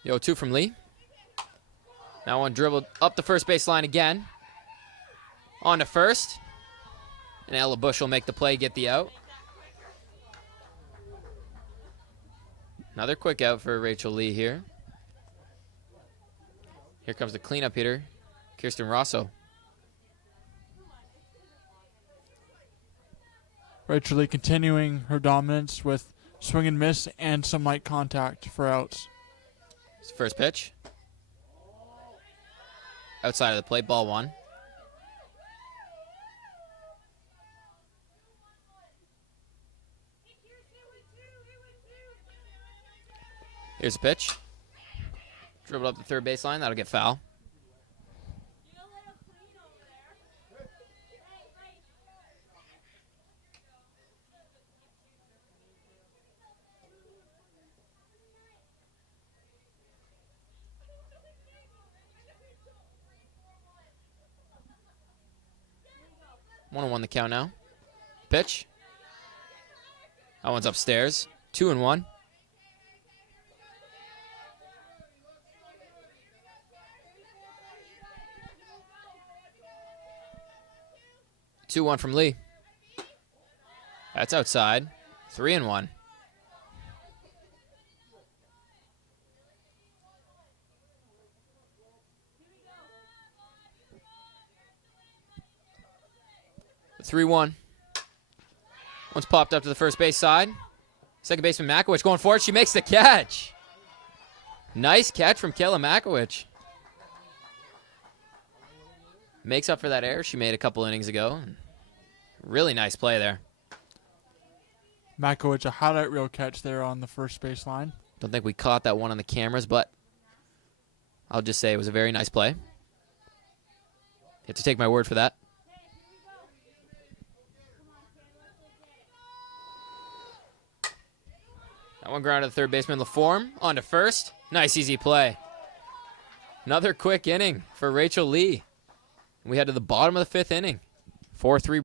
The 0-2 from Lee. That one dribbled up the first baseline again. On to first. And Ella Bush will make the play, get the out. Another quick out for Rachel Lee here. Here comes the cleanup hitter, Kirsten Rosso. Rachel Lee continuing her dominance with swing and miss and some light contact for outs. It's the first pitch. Outside of the plate, ball one. Here's a pitch. Dribbled up the third baseline. That'll get foul. One and one the count now. Pitch. That one's upstairs. 2-1. Two one from Lee. That's outside. 3-1. The 3-1. One's popped up to the first base side. Second baseman Makowicz going for it. She makes the catch. Nice catch from Kayla Makowicz. Makes up for that error she made a couple innings ago. Really nice play there. Makowicz, a highlight reel catch there on the first baseline. Don't think we caught that one on the cameras, but I'll just say it was a very nice play. You have to take my word for that. That one grounded to third baseman LaForme. On to first. Nice, easy play. Another quick inning for Rachel Lee. We head to the bottom of the fifth inning. 4-3.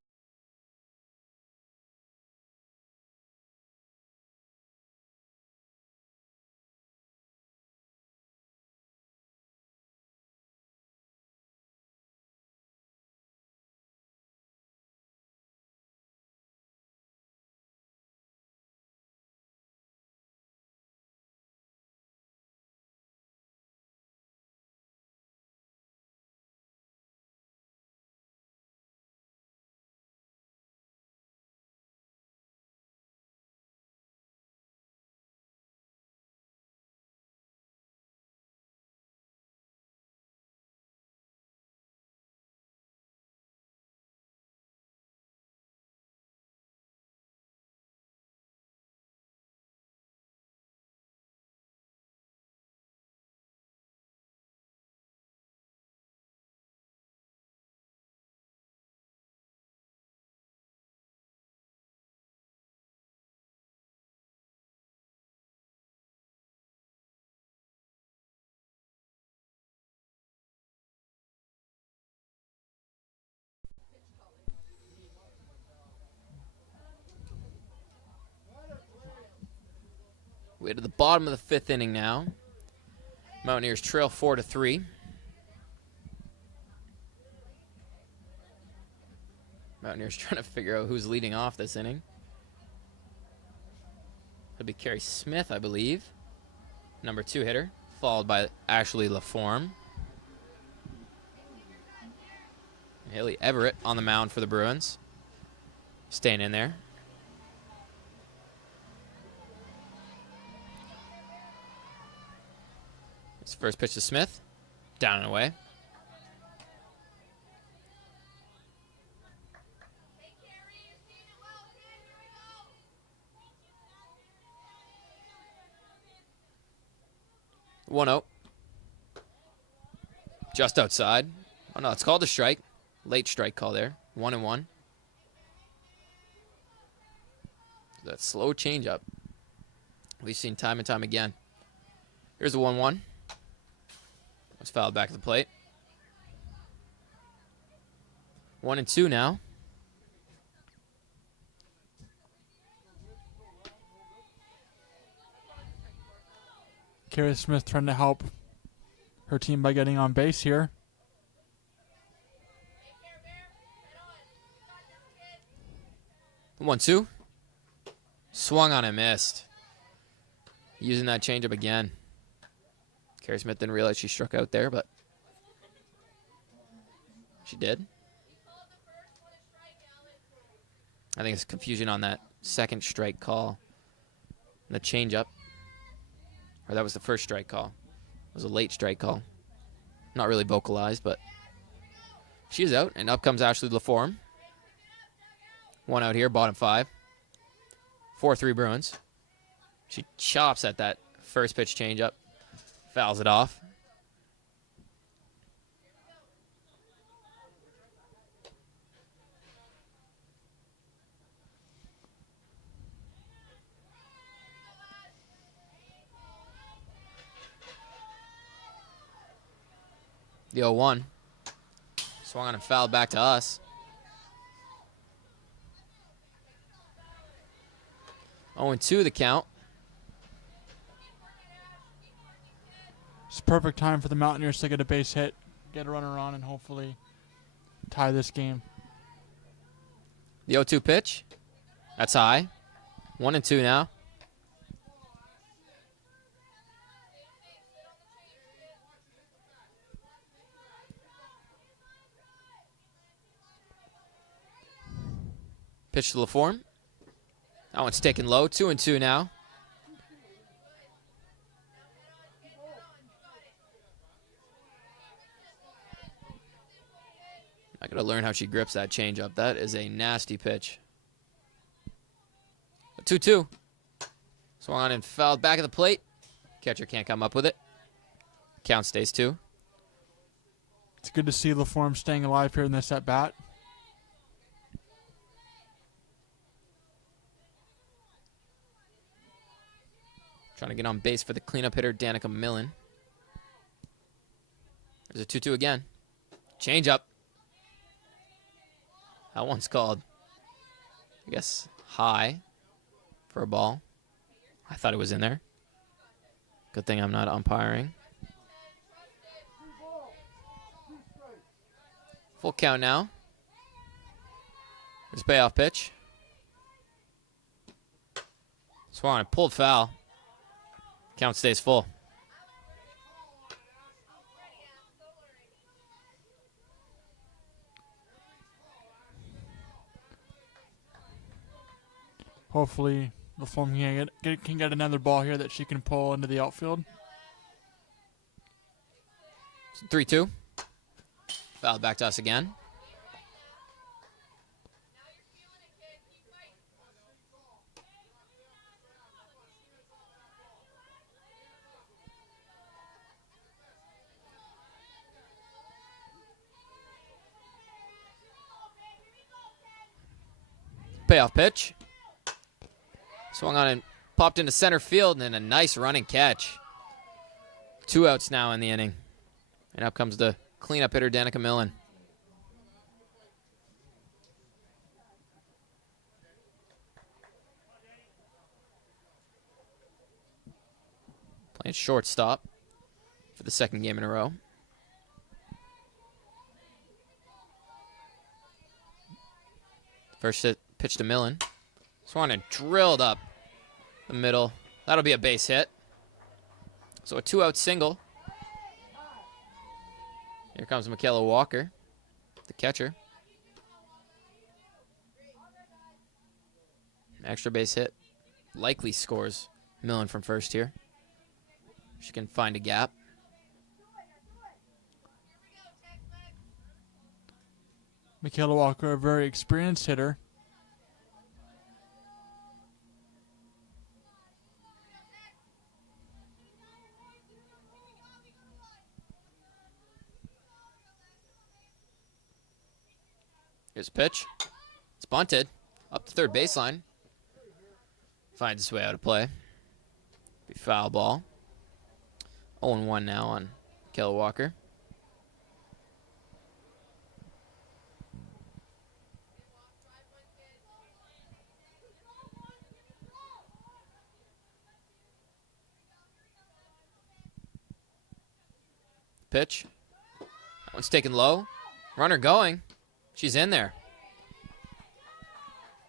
We're to the bottom of the fifth inning now. Mountaineers trail 4-3. Mountaineers trying to figure out who's leading off this inning. It'll be Carrie Smith, I believe. Number 2 hitter, followed by Ashley LaForme. Haley Everett on the mound for the Bruins. Staying in there. It's first pitch to Smith. Down and away. One out. Just outside. Oh no, it's called a strike. Late strike call there. 1-1. That slow changeup we've seen time and time again. Here's the 1-1. It's fouled back at the plate. 1-2 now. Carrie Smith trying to help her team by getting on base here. One, two. Swung on and missed. Using that changeup again. Carrie Smith didn't realize she struck out there, but she did. I think it's confusion on that second strike call. The changeup. Or that was the first strike call. It was a late strike call. Not really vocalized, but she's out, and up comes Ashley LaForme. One out here, bottom 5. 4-3 Bruins. She chops at that first pitch changeup. Fouls it off. The 0-1. Swung on and fouled back to us. 0-2 the count. It's perfect time for the Mountaineers to get a base hit, get a runner on, and hopefully tie this game. The 0-2 pitch. That's high. 1-2 now. Pitch to LaForme. That one's taken low. 2-2 now. I gotta learn how she grips that changeup. That is a nasty pitch. 2-2. Swung on and fouled back at the plate. Catcher can't come up with it. Count stays 2. It's good to see LaForme staying alive here in this at bat. Trying to get on base for the cleanup hitter, Danica Millen. There's a 2-2 again. Change up. That one's called, I guess, high for a ball. I thought it was in there. Good thing I'm not umpiring. Full count now. There's a payoff pitch. Swung and pulled foul. Count stays full. Hopefully, LaForme can get another ball here that she can pull into the outfield. 3-2. Fouled back to us again. Payoff pitch. Swung on and popped into center field, and then a nice running catch. 2 outs now in the inning. And up comes the cleanup hitter, Danica Millen. playing shortstop for the second game in a row. First hit, pitch to Millen. Swanton drilled up the middle. That'll be a base hit. So a 2-out single. Here comes Michaela Walker, the catcher. Extra base hit. Likely scores Millen from first here. She can find a gap. Michaela Walker, a very experienced hitter. Here's a pitch. It's bunted. Up the third baseline. Finds its way out of play. Be foul ball. 0-1 now on Michaela Walker. Pitch. That one's taken low. Runner going. She's in there.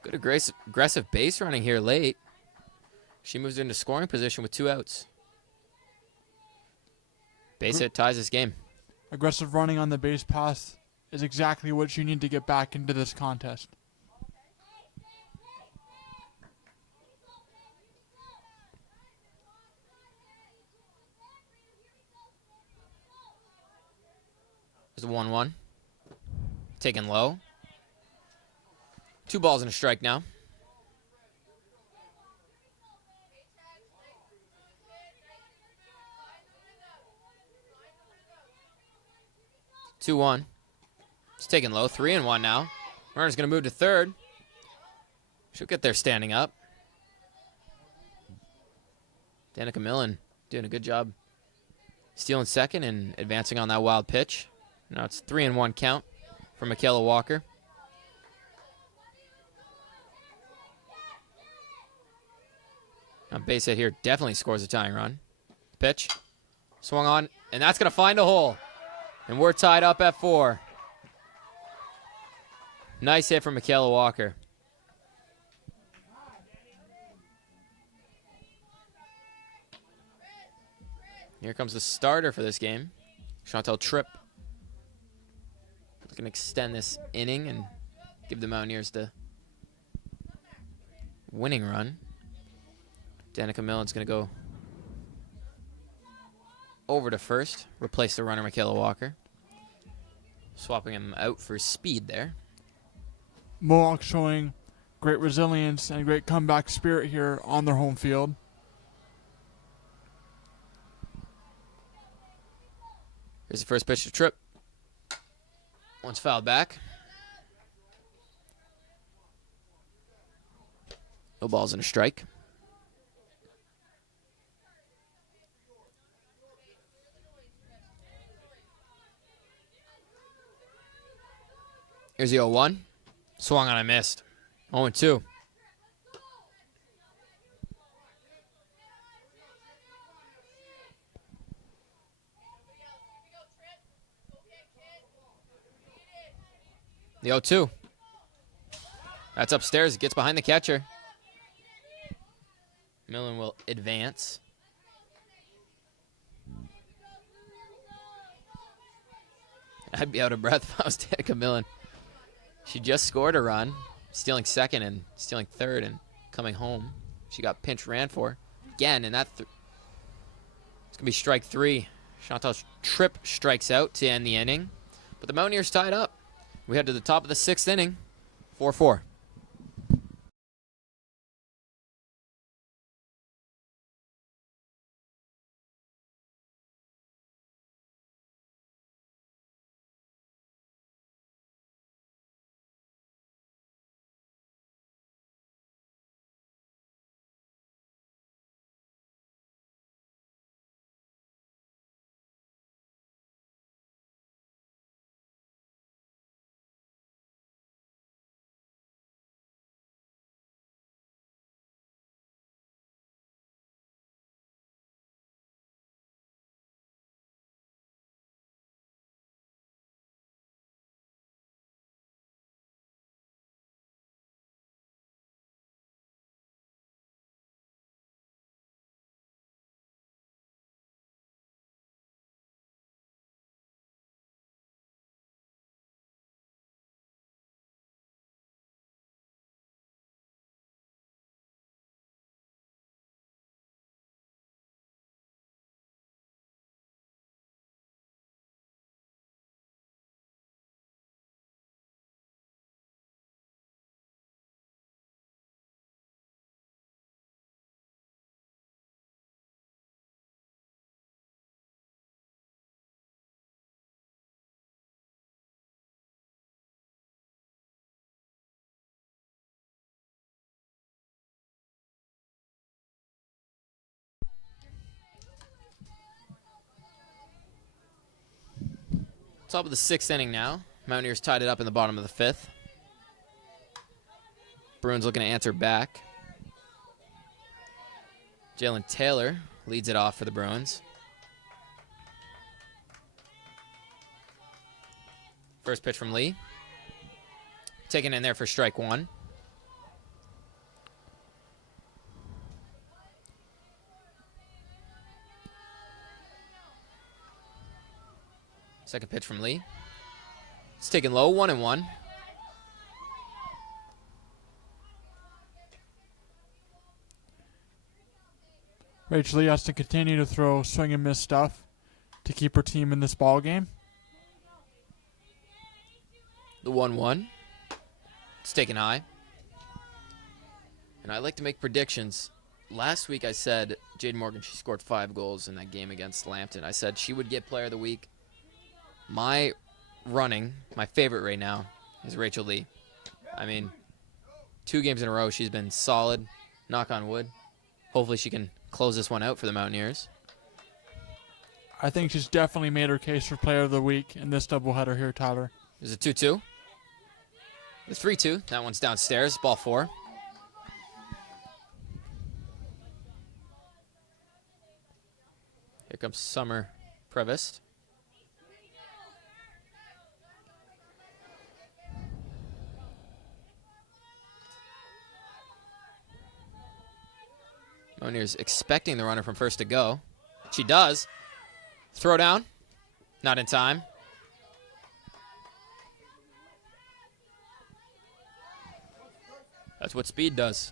Good aggressive base running here late. She moves into scoring position with 2 outs. Base hit ties this game. Aggressive running on the base pass is exactly what you need to get back into this contest. There's a 1-1. Taken low. 2 balls and a strike now. Two one. It's taken low. 3-1 now. Runner's going to move to third. She'll get there standing up. Danica Millen doing a good job stealing second and advancing on that wild pitch. Now it's 3-1 count for Michaela Walker. Now base hit here definitely scores a tying run. Pitch. Swung on, and that's going to find a hole. And we're tied up at 4. Nice hit from Michaela Walker. Here comes the starter for this game, Chantel Tripp. Looking to extend this inning and give the Mountaineers the winning run. Danica Millen's going to go over to first, replace the runner Michaela Walker. Swapping him out for speed there. Mohawk showing great resilience and great comeback spirit here on their home field. Here's the first pitch to Tripp. One's fouled back. No balls and a strike. Here's the 0-1. Swung on, I missed. 0-2. The 0-2. That's upstairs. It gets behind the catcher. Millen will advance. I'd be out of breath if I was Danica Millen. She just scored a run, stealing second and stealing third and coming home. She got pinch ran for again, and it's going to be strike 3. Chantal Tripp strikes out to end the inning, but the Mountaineers tied up. We head to the top of the 6th inning, 4-4. Top of the 6th inning now. Mountaineers tied it up in the bottom of the 5th. Bruins looking to answer back. Jalen Taylor leads it off for the Bruins. First pitch from Lee. Taken in there for strike 1. Second pitch from Lee. It's taken low, 1-1. Rachel Lee has to continue to throw swing and miss stuff to keep her team in this ball game. The 1-1. It's taken high. And I like to make predictions. Last week I said Jade Morgan, she scored 5 goals in that game against Lambton. I said she would get player of the week. My favorite right now is Rachel Lee. I mean, 2 games in a row, she's been solid. Knock on wood. Hopefully she can close this one out for the Mountaineers. I think she's definitely made her case for player of the week in this doubleheader here, Tyler. There's a 2-2. The 3-2. That one's downstairs. Ball 4. Here comes Summer Prevost. Mountaineers expecting the runner from first to go. She does. Throw down. Not in time. That's what speed does.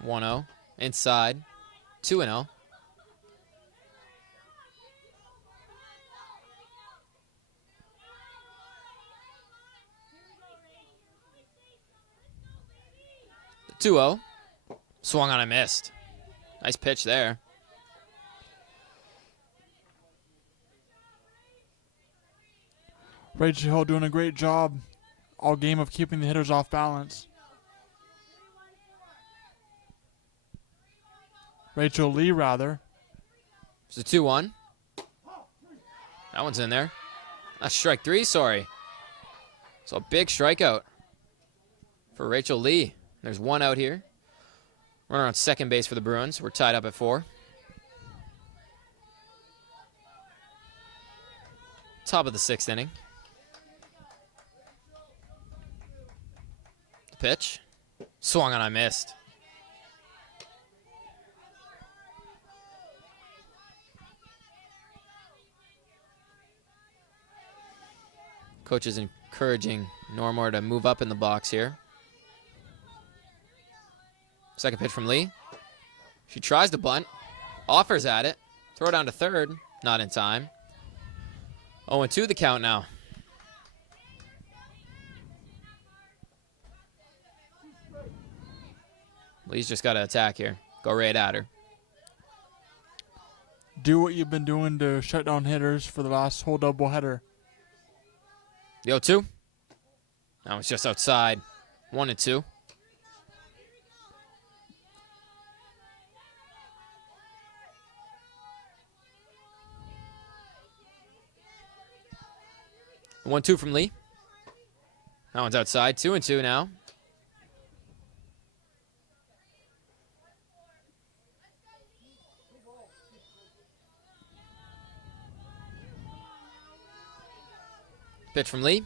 One 0 inside. 2-0. The 2-0. Swung on and missed. Nice pitch there. Rachel Hill doing a great job all game of keeping the hitters off balance. Rachel Lee, rather. It's a 2-1. That one's in there. That's strike 3, sorry. So a big strikeout for Rachel Lee. There's 1 out here. Runner on second base for the Bruins. We're tied up at 4. Top of the 6th inning. The pitch. Swung on, I missed. Coach is encouraging Normore to move up in the box here. Second pitch from Lee. She tries to bunt. Offers at it. Throw down to third. Not in time. 0-2 the count now. Lee's just got to attack here. Go right at her. Do what you've been doing to shut down hitters for the last whole doubleheader. The 0-2. That was just outside. 1-2. The 1-2 from Lee. That one's outside. 2-2 now. Pitch from Lee.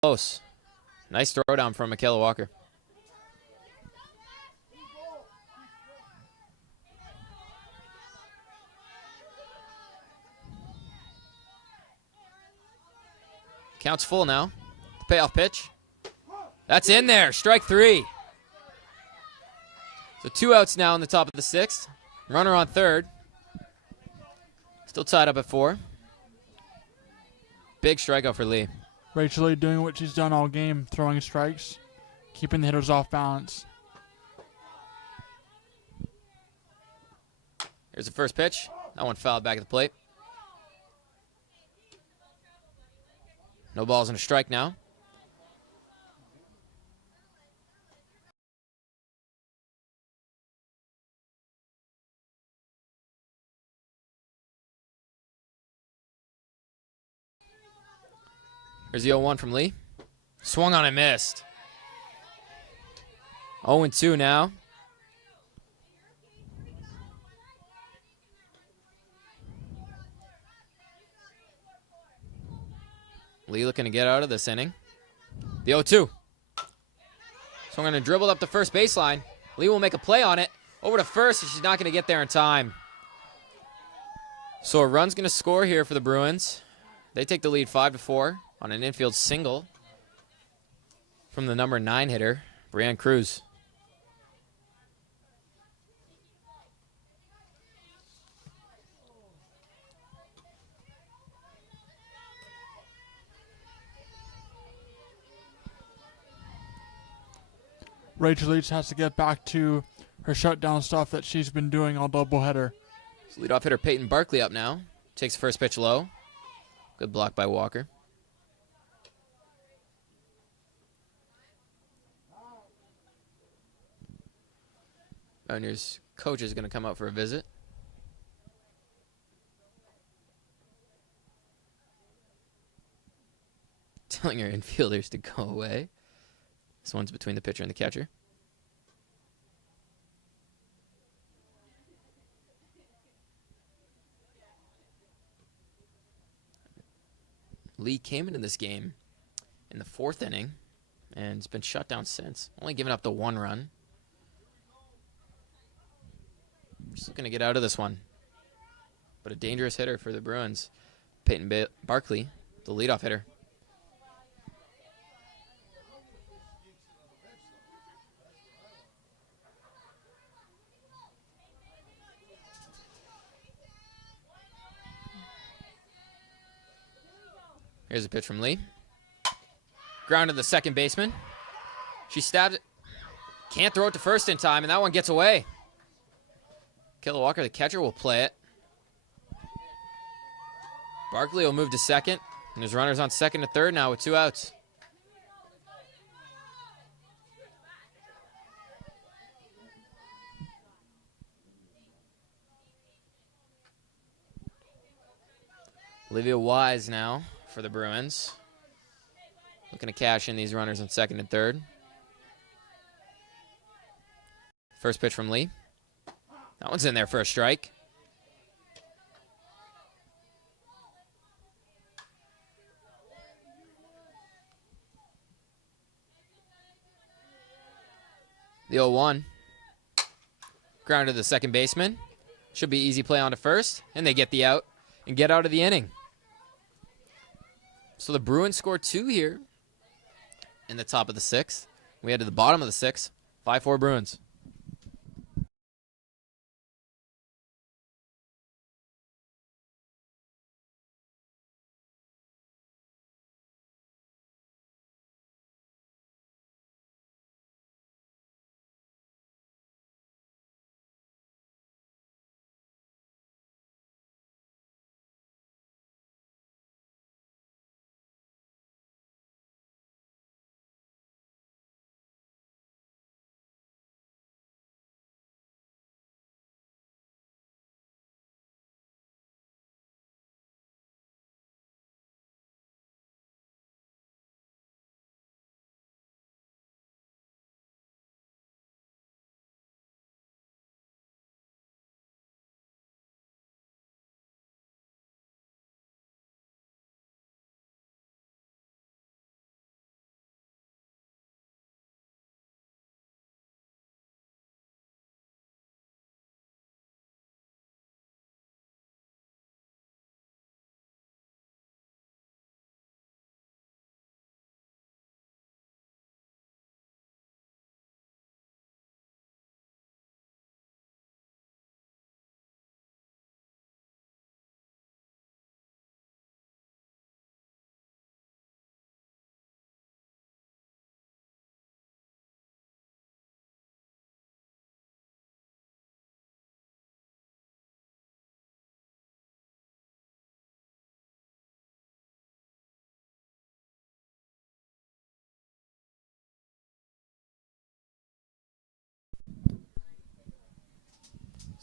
Close. Nice throwdown from Michaela Walker. Count's full now. The payoff pitch. That's in there. Strike 3. So 2 outs now in the top of the 6th. Runner on third. Still tied up at 4. Big strikeout for Lee. Rachel Lee doing what she's done all game, throwing strikes, keeping the hitters off balance. Here's the first pitch. That one fouled back at the plate. No balls and a strike now. Here's the 0-1 from Lee. Swung on and missed. 0-2 now. Lee looking to get out of this inning. The 0-2. So I'm going to dribble up the first baseline. Lee will make a play on it. Over to first, and she's not going to get there in time. So a run's going to score here for the Bruins. They take the lead 5-4 on an infield single from the number 9 hitter, Brianne Cruz. Rachel Leach has to get back to her shutdown stuff that she's been doing all doubleheader. So leadoff hitter Peyton Barkley up now. Takes the first pitch low. Good block by Walker. Mountaineers coach is going to come out for a visit. Telling her infielders to go away. This one's between the pitcher and the catcher. Lee came into this game in the 4th inning and has been shut down since. Only given up the 1 run. Just looking to get out of this one. But a dangerous hitter for the Bruins. Peyton Barkley, the leadoff hitter. Here's a pitch from Lee. Grounded the second baseman. She stabs it. Can't throw it to first in time, and that one gets away. Kayla Walker, the catcher, will play it. Barkley will move to second, and there's runners on second and third now with 2 outs. Olivia Wise now for the Bruins. Looking to cash in these runners on second and third. First pitch from Lee. That one's in there for a strike. The 0-1. Grounded to the second baseman. Should be easy play on to first, and they get the out and get out of the inning. So the Bruins score 2 here in the top of the 6th. We head to the bottom of the 6th. 5-4 Bruins.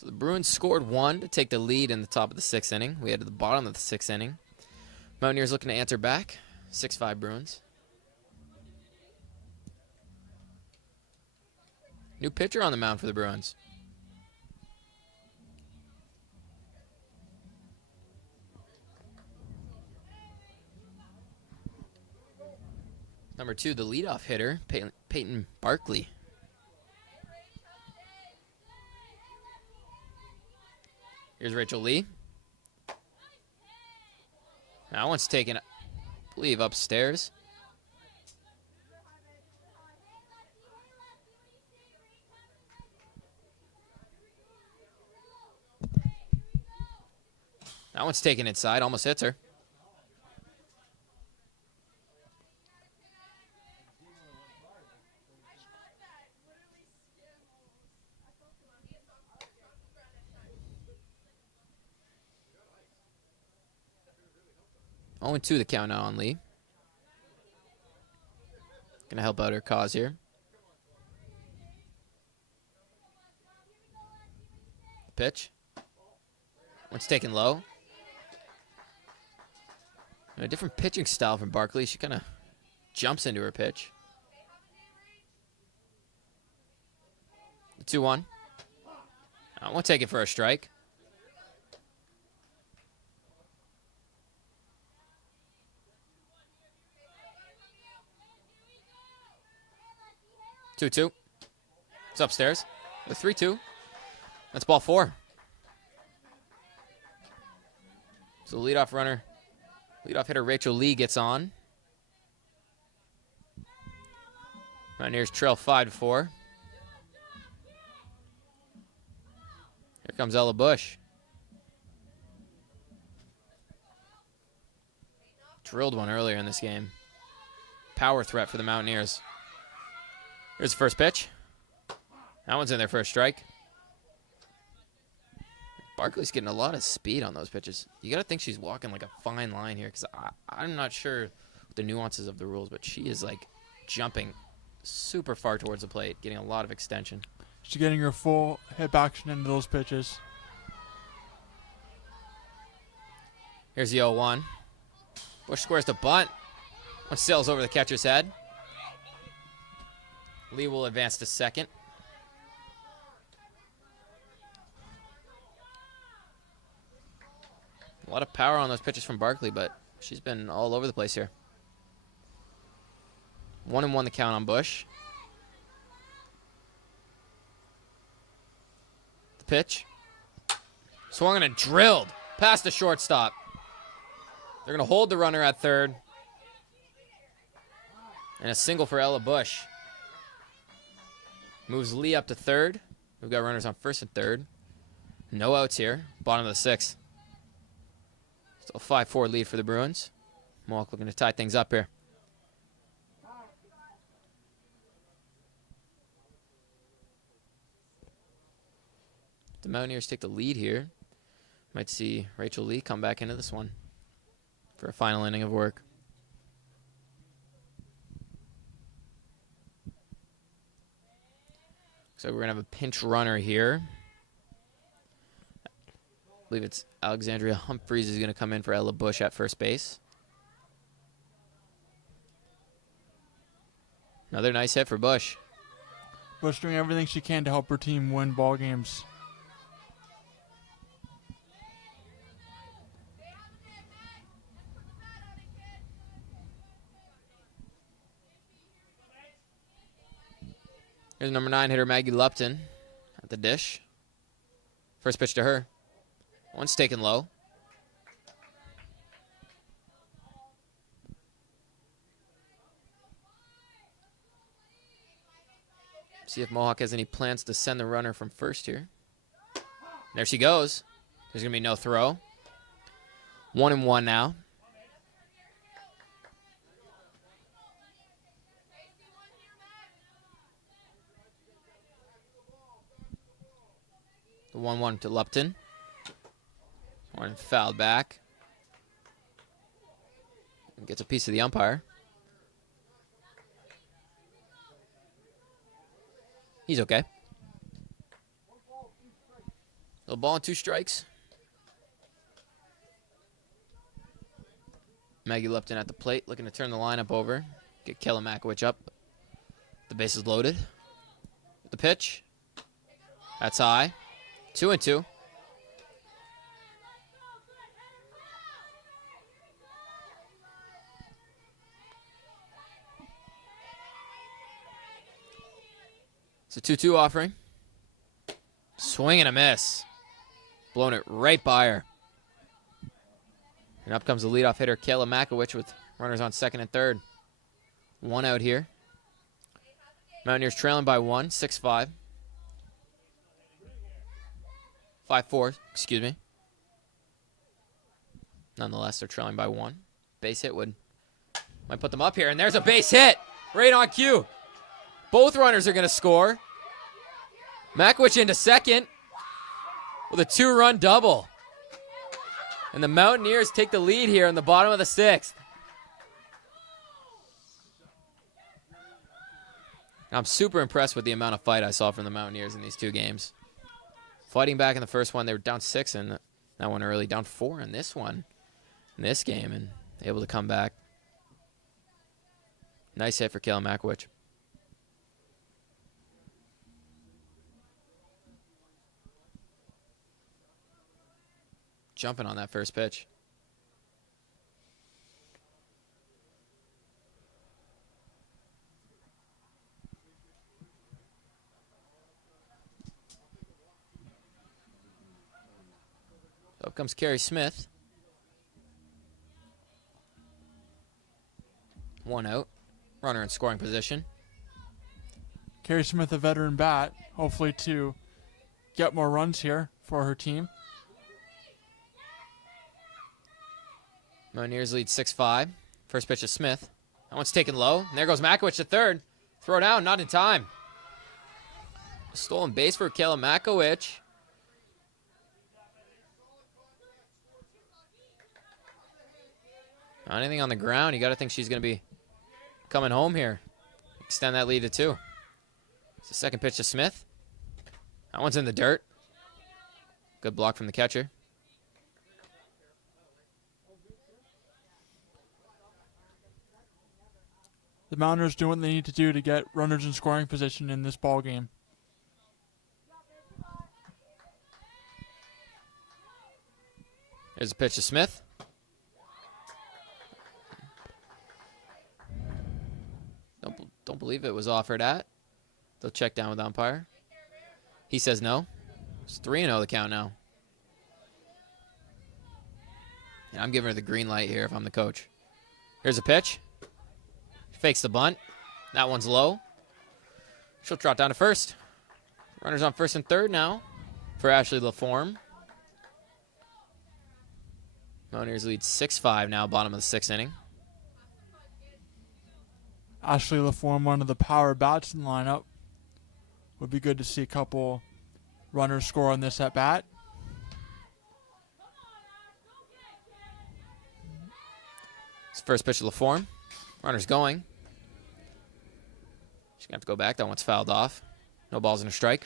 So the Bruins scored 1 to take the lead in the top of the 6th inning. We head to the bottom of the 6th inning. Mountaineers looking to answer back. 6-5 Bruins. New pitcher on the mound for the Bruins. Number 2, the leadoff hitter, Peyton Barkley. Here's Rachel Lee. That one's taken, I believe, upstairs. That one's taken inside, almost hits her. Only 2 the count now on Lee. Gonna help out her cause here. Pitch. One's taken low. A different pitching style from Barkley. She kind of jumps into her pitch. 2-1. I won't take it for a strike. Two. It's upstairs. With 3-2. That's ball 4. So leadoff hitter Rachel Lee gets on. Mountaineers trail 5-4. Here comes Ella Bush. Drilled one earlier in this game. Power threat for the Mountaineers. Here's the first pitch. That one's in there for a strike. Barkley's getting a lot of speed on those pitches. You got to think she's walking like a fine line here, because I'm not sure the nuances of the rules, but she is like jumping super far towards the plate, getting a lot of extension. She's getting her full hip action into those pitches. Here's the 0-1. Bush squares the bunt. One sails over the catcher's head. Lee will advance to second. A lot of power on those pitches from Barkley, but she's been all over the place here. 1-1 the count on Bush. The pitch. Swung and drilled past the shortstop. They're going to hold the runner at third. And a single for Ella Bush. Moves Lee up to third. We've got runners on first and third. No outs here. Bottom of the 6th. Still a 5-4 lead for the Bruins. Mohawk looking to tie things up here. The Mountaineers take the lead here. Might see Rachel Lee come back into this one for a final inning of work. So we're going to have a pinch runner here. I believe it's Alexandria Humphreys is going to come in for Ella Bush at first base. Another nice hit for Bush. Bush doing everything she can to help her team win ball games. Here's number 9 hitter Maggie Lupton at the dish. First pitch to her. One's taken low. See if Mohawk has any plans to send the runner from first here. There she goes. There's going to be no throw. 1-1 now. The 1-1 to Lupton. One fouled back. Gets a piece of the umpire. He's okay. Little ball and 2 strikes. Maggie Lupton at the plate, looking to turn the lineup over. Get Kayla Makowicz up. The base is loaded. The pitch. That's high. 2-2. It's a 2-2 offering. Swing and a miss. Blown it right by her. And up comes the leadoff hitter, Kayla Makowicz, with runners on second and third. 1 out here. Mountaineers trailing by 1, 6-5. 5-4, excuse me. Nonetheless, they're trailing by 1. Base hit might put them up here, and there's a base hit right on cue. Both runners are going to score. Makowicz into second with a 2-run double. And the Mountaineers take the lead here in the bottom of the 6th. I'm super impressed with the amount of fight I saw from the Mountaineers in these 2 games. Fighting back in the first one, they were down 6 in that one early, down 4 in this one, in this game, and able to come back. Nice hit for Kayla Makowicz. Jumping on that first pitch. Up comes Carrie Smith. 1 out. Runner in scoring position. Carrie Smith, a veteran bat, hopefully to get more runs here for her team. Mountaineers lead 6-5. First pitch to Smith. That one's taken low. And there goes Makowicz to third. Throw down, not in time. Stolen base for Kayla Makowicz. Not anything on the ground. You got to think she's going to be coming home here. Extend that lead to 2. It's the second pitch to Smith. That one's in the dirt. Good block from the catcher. The Mountaineers doing what they need to do to get runners in scoring position in this ball game. Here's a pitch to Smith. Don't believe it was offered at. They'll check down with the umpire. He says no. It's 3-0 the count now. And I'm giving her the green light here if I'm the coach. Here's a pitch. Fakes the bunt. That one's low. She'll trot down to first. Runners on first and third now for Ashley LaForme. Mountaineers lead 6-5 now, bottom of the 6th inning. Ashley LaForme, one of the power bats in the lineup. Would be good to see a couple runners score on this at bat. It's first pitch to LaForme. Runner's going. She's going to have to go back. That one's fouled off. No balls and a strike.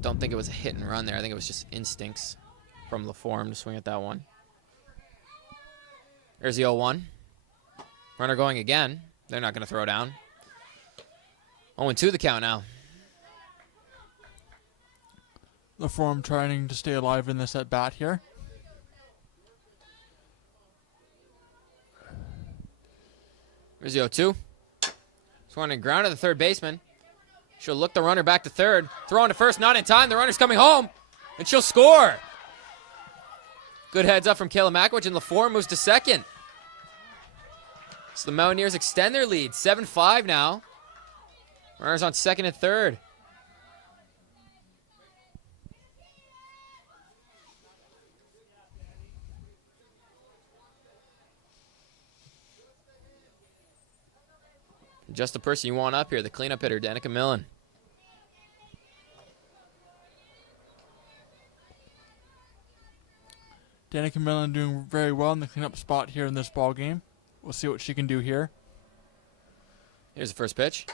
Don't think it was a hit and run there. I think it was just instincts from LaForme to swing at that one. There's the 0-1. Runner going again. They're not going to throw down. 0-2 the count now. LaForme trying to stay alive in this at bat here. There's the 0-2. Swinging ground to the third baseman. She'll look the runner back to third. Throw on to first, not in time. The runner's coming home, and she'll score. Good heads up from Kayla Makowicz, and LaForme moves to second. So the Mountaineers extend their lead, 7-5 now. Runners on second and third. Just the person you want up here, the cleanup hitter, Danica Millen. Danica Millen doing very well in the cleanup spot here in this ball game. We'll see what she can do here. Here's the first pitch.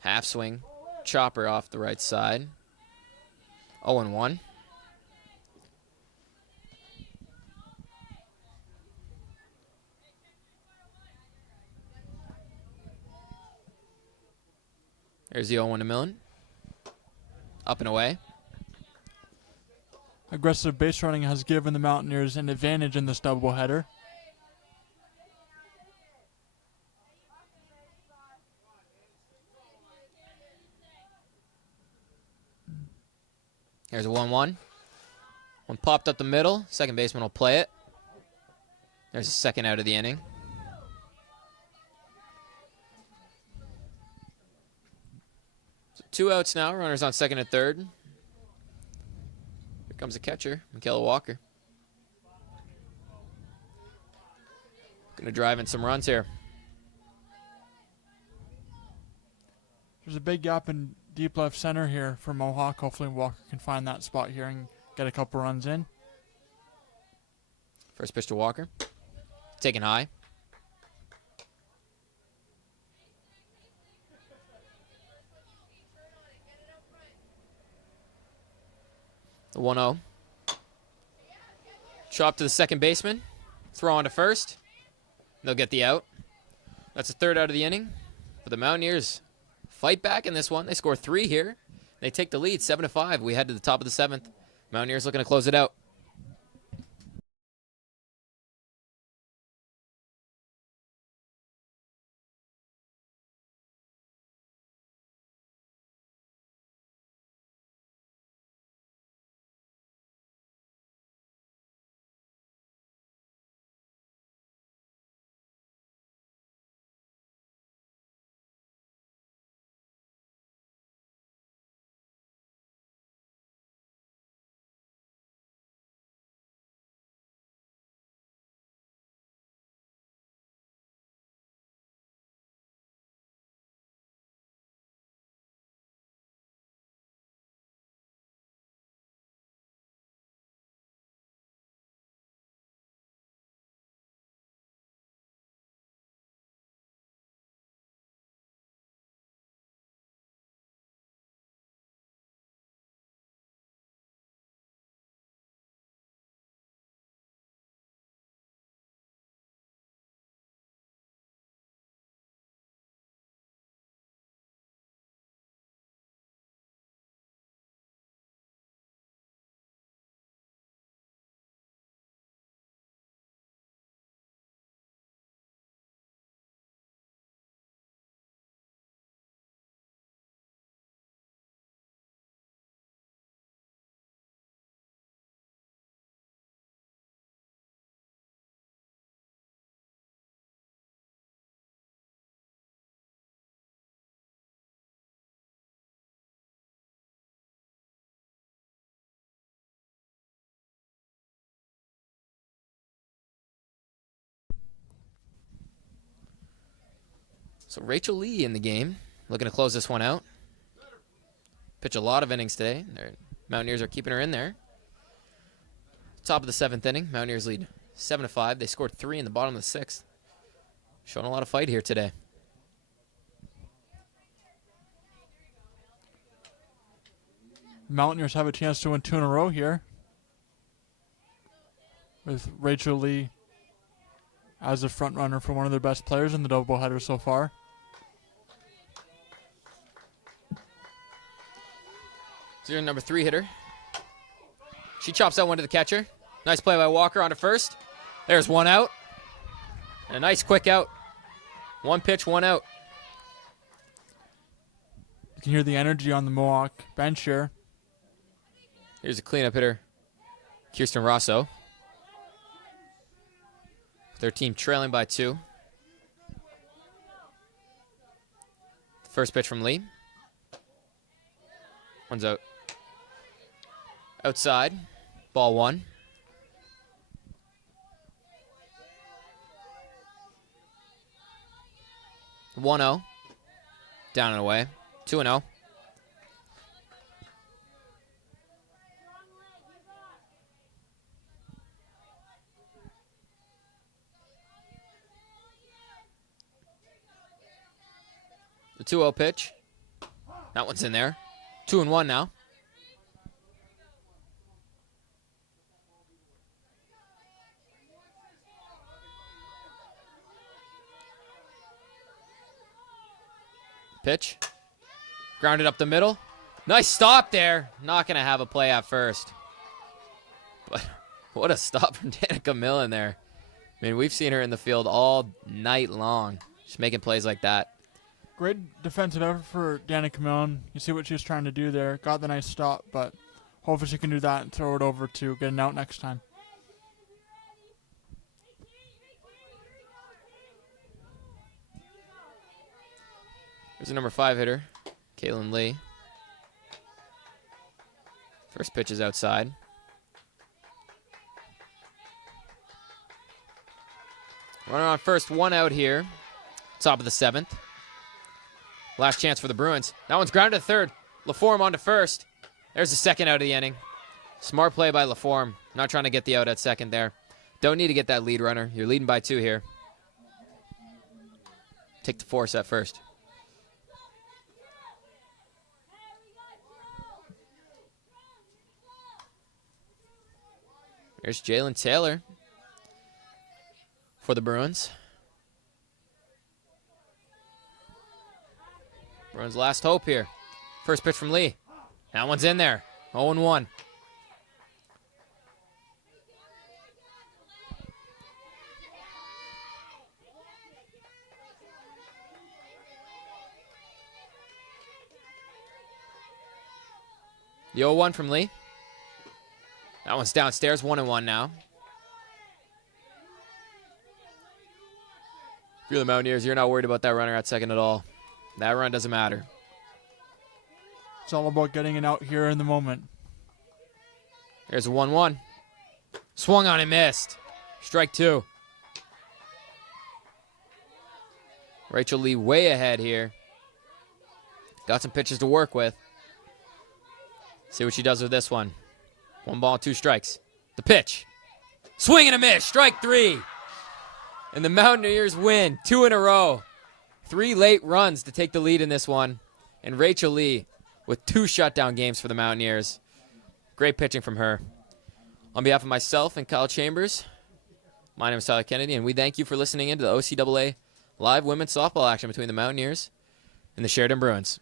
Half swing. Chopper off the right side. 0-1. There's the 0-1 to Millen. Up and away. Aggressive base running has given the Mountaineers an advantage in this doubleheader. Here's a 1-1. One popped up the middle. Second baseman will play it. There's a second out of the inning. So 2 outs now. Runners on second and third. Here comes the catcher, Michaela Walker. Going to drive in some runs here. There's a big gap in deep left center here for Mohawk. Hopefully Walker can find that spot here and get a couple runs in. First pitch to Walker. Taken high. The 1-0. Chop to the second baseman. Throw on to first. They'll get the out. That's the third out of the inning. But the Mountaineers fight back in this one. They score 3 here. They take the lead, 7-5. We head to the top of the 7th. Mountaineers looking to close it out. So Rachel Lee in the game, looking to close this one out. Pitch a lot of innings today. Mountaineers are keeping her in there. Top of the 7th inning, Mountaineers lead 7-5. They scored 3 in the bottom of the 6th. Showing a lot of fight here today. Mountaineers have a chance to win 2 in a row here, with Rachel Lee as a front runner for one of their best players in the doubleheader so far. Here's number 3 hitter. She chops that one to the catcher. Nice play by Walker on to first. There's 1 out. And a nice quick out. 1 pitch, 1 out. You can hear the energy on the Mohawk bench here. Here's a cleanup hitter, Kirsten Rosso. Their team trailing by 2. First pitch from Lee. One's out. Outside. Ball 1. 1-0. Down and away. 2-0. The 2-0 pitch. That one's in there. 2-1 now. Pitch. Grounded up the middle. Nice stop there. Not going to have a play at first. But what a stop from Danica Millen there. I mean, we've seen her in the field all night long. Just making plays like that. Great defensive effort for Danica Millen. You see what she was trying to do there. Got the nice stop, but hopefully she can do that and throw it over to get an out next time. Here's the number 5 hitter, Caitlin Lee. First pitch is outside. Runner on first, 1 out here. Top of the 7th. Last chance for the Bruins. That one's grounded to third. LaForme on to first. There's the 2nd out of the inning. Smart play by LaForme. Not trying to get the out at second there. Don't need to get that lead runner. You're leading by 2 here. Take the force at first. There's Jalen Taylor for the Bruins. Bruins' last hope here. First pitch from Lee. That one's in there. 0-1. The 0-1 from Lee. That one's downstairs, 1-1 now. If you're the Mountaineers, you're not worried about that runner at second at all. That run doesn't matter. It's all about getting it out here in the moment. There's a 1-1. Swung on and missed. Strike 2. Rachel Lee way ahead here. Got some pitches to work with. See what she does with this one. 1 ball, 2 strikes. The pitch. Swing and a miss. Strike 3. And the Mountaineers win 2 in a row. 3 late runs to take the lead in this one. And Rachel Lee with 2 shutdown games for the Mountaineers. Great pitching from her. On behalf of myself and Kyle Chambers, my name is Tyler Kennedy, and we thank you for listening in to the OCAA live women's softball action between the Mountaineers and the Sheridan Bruins.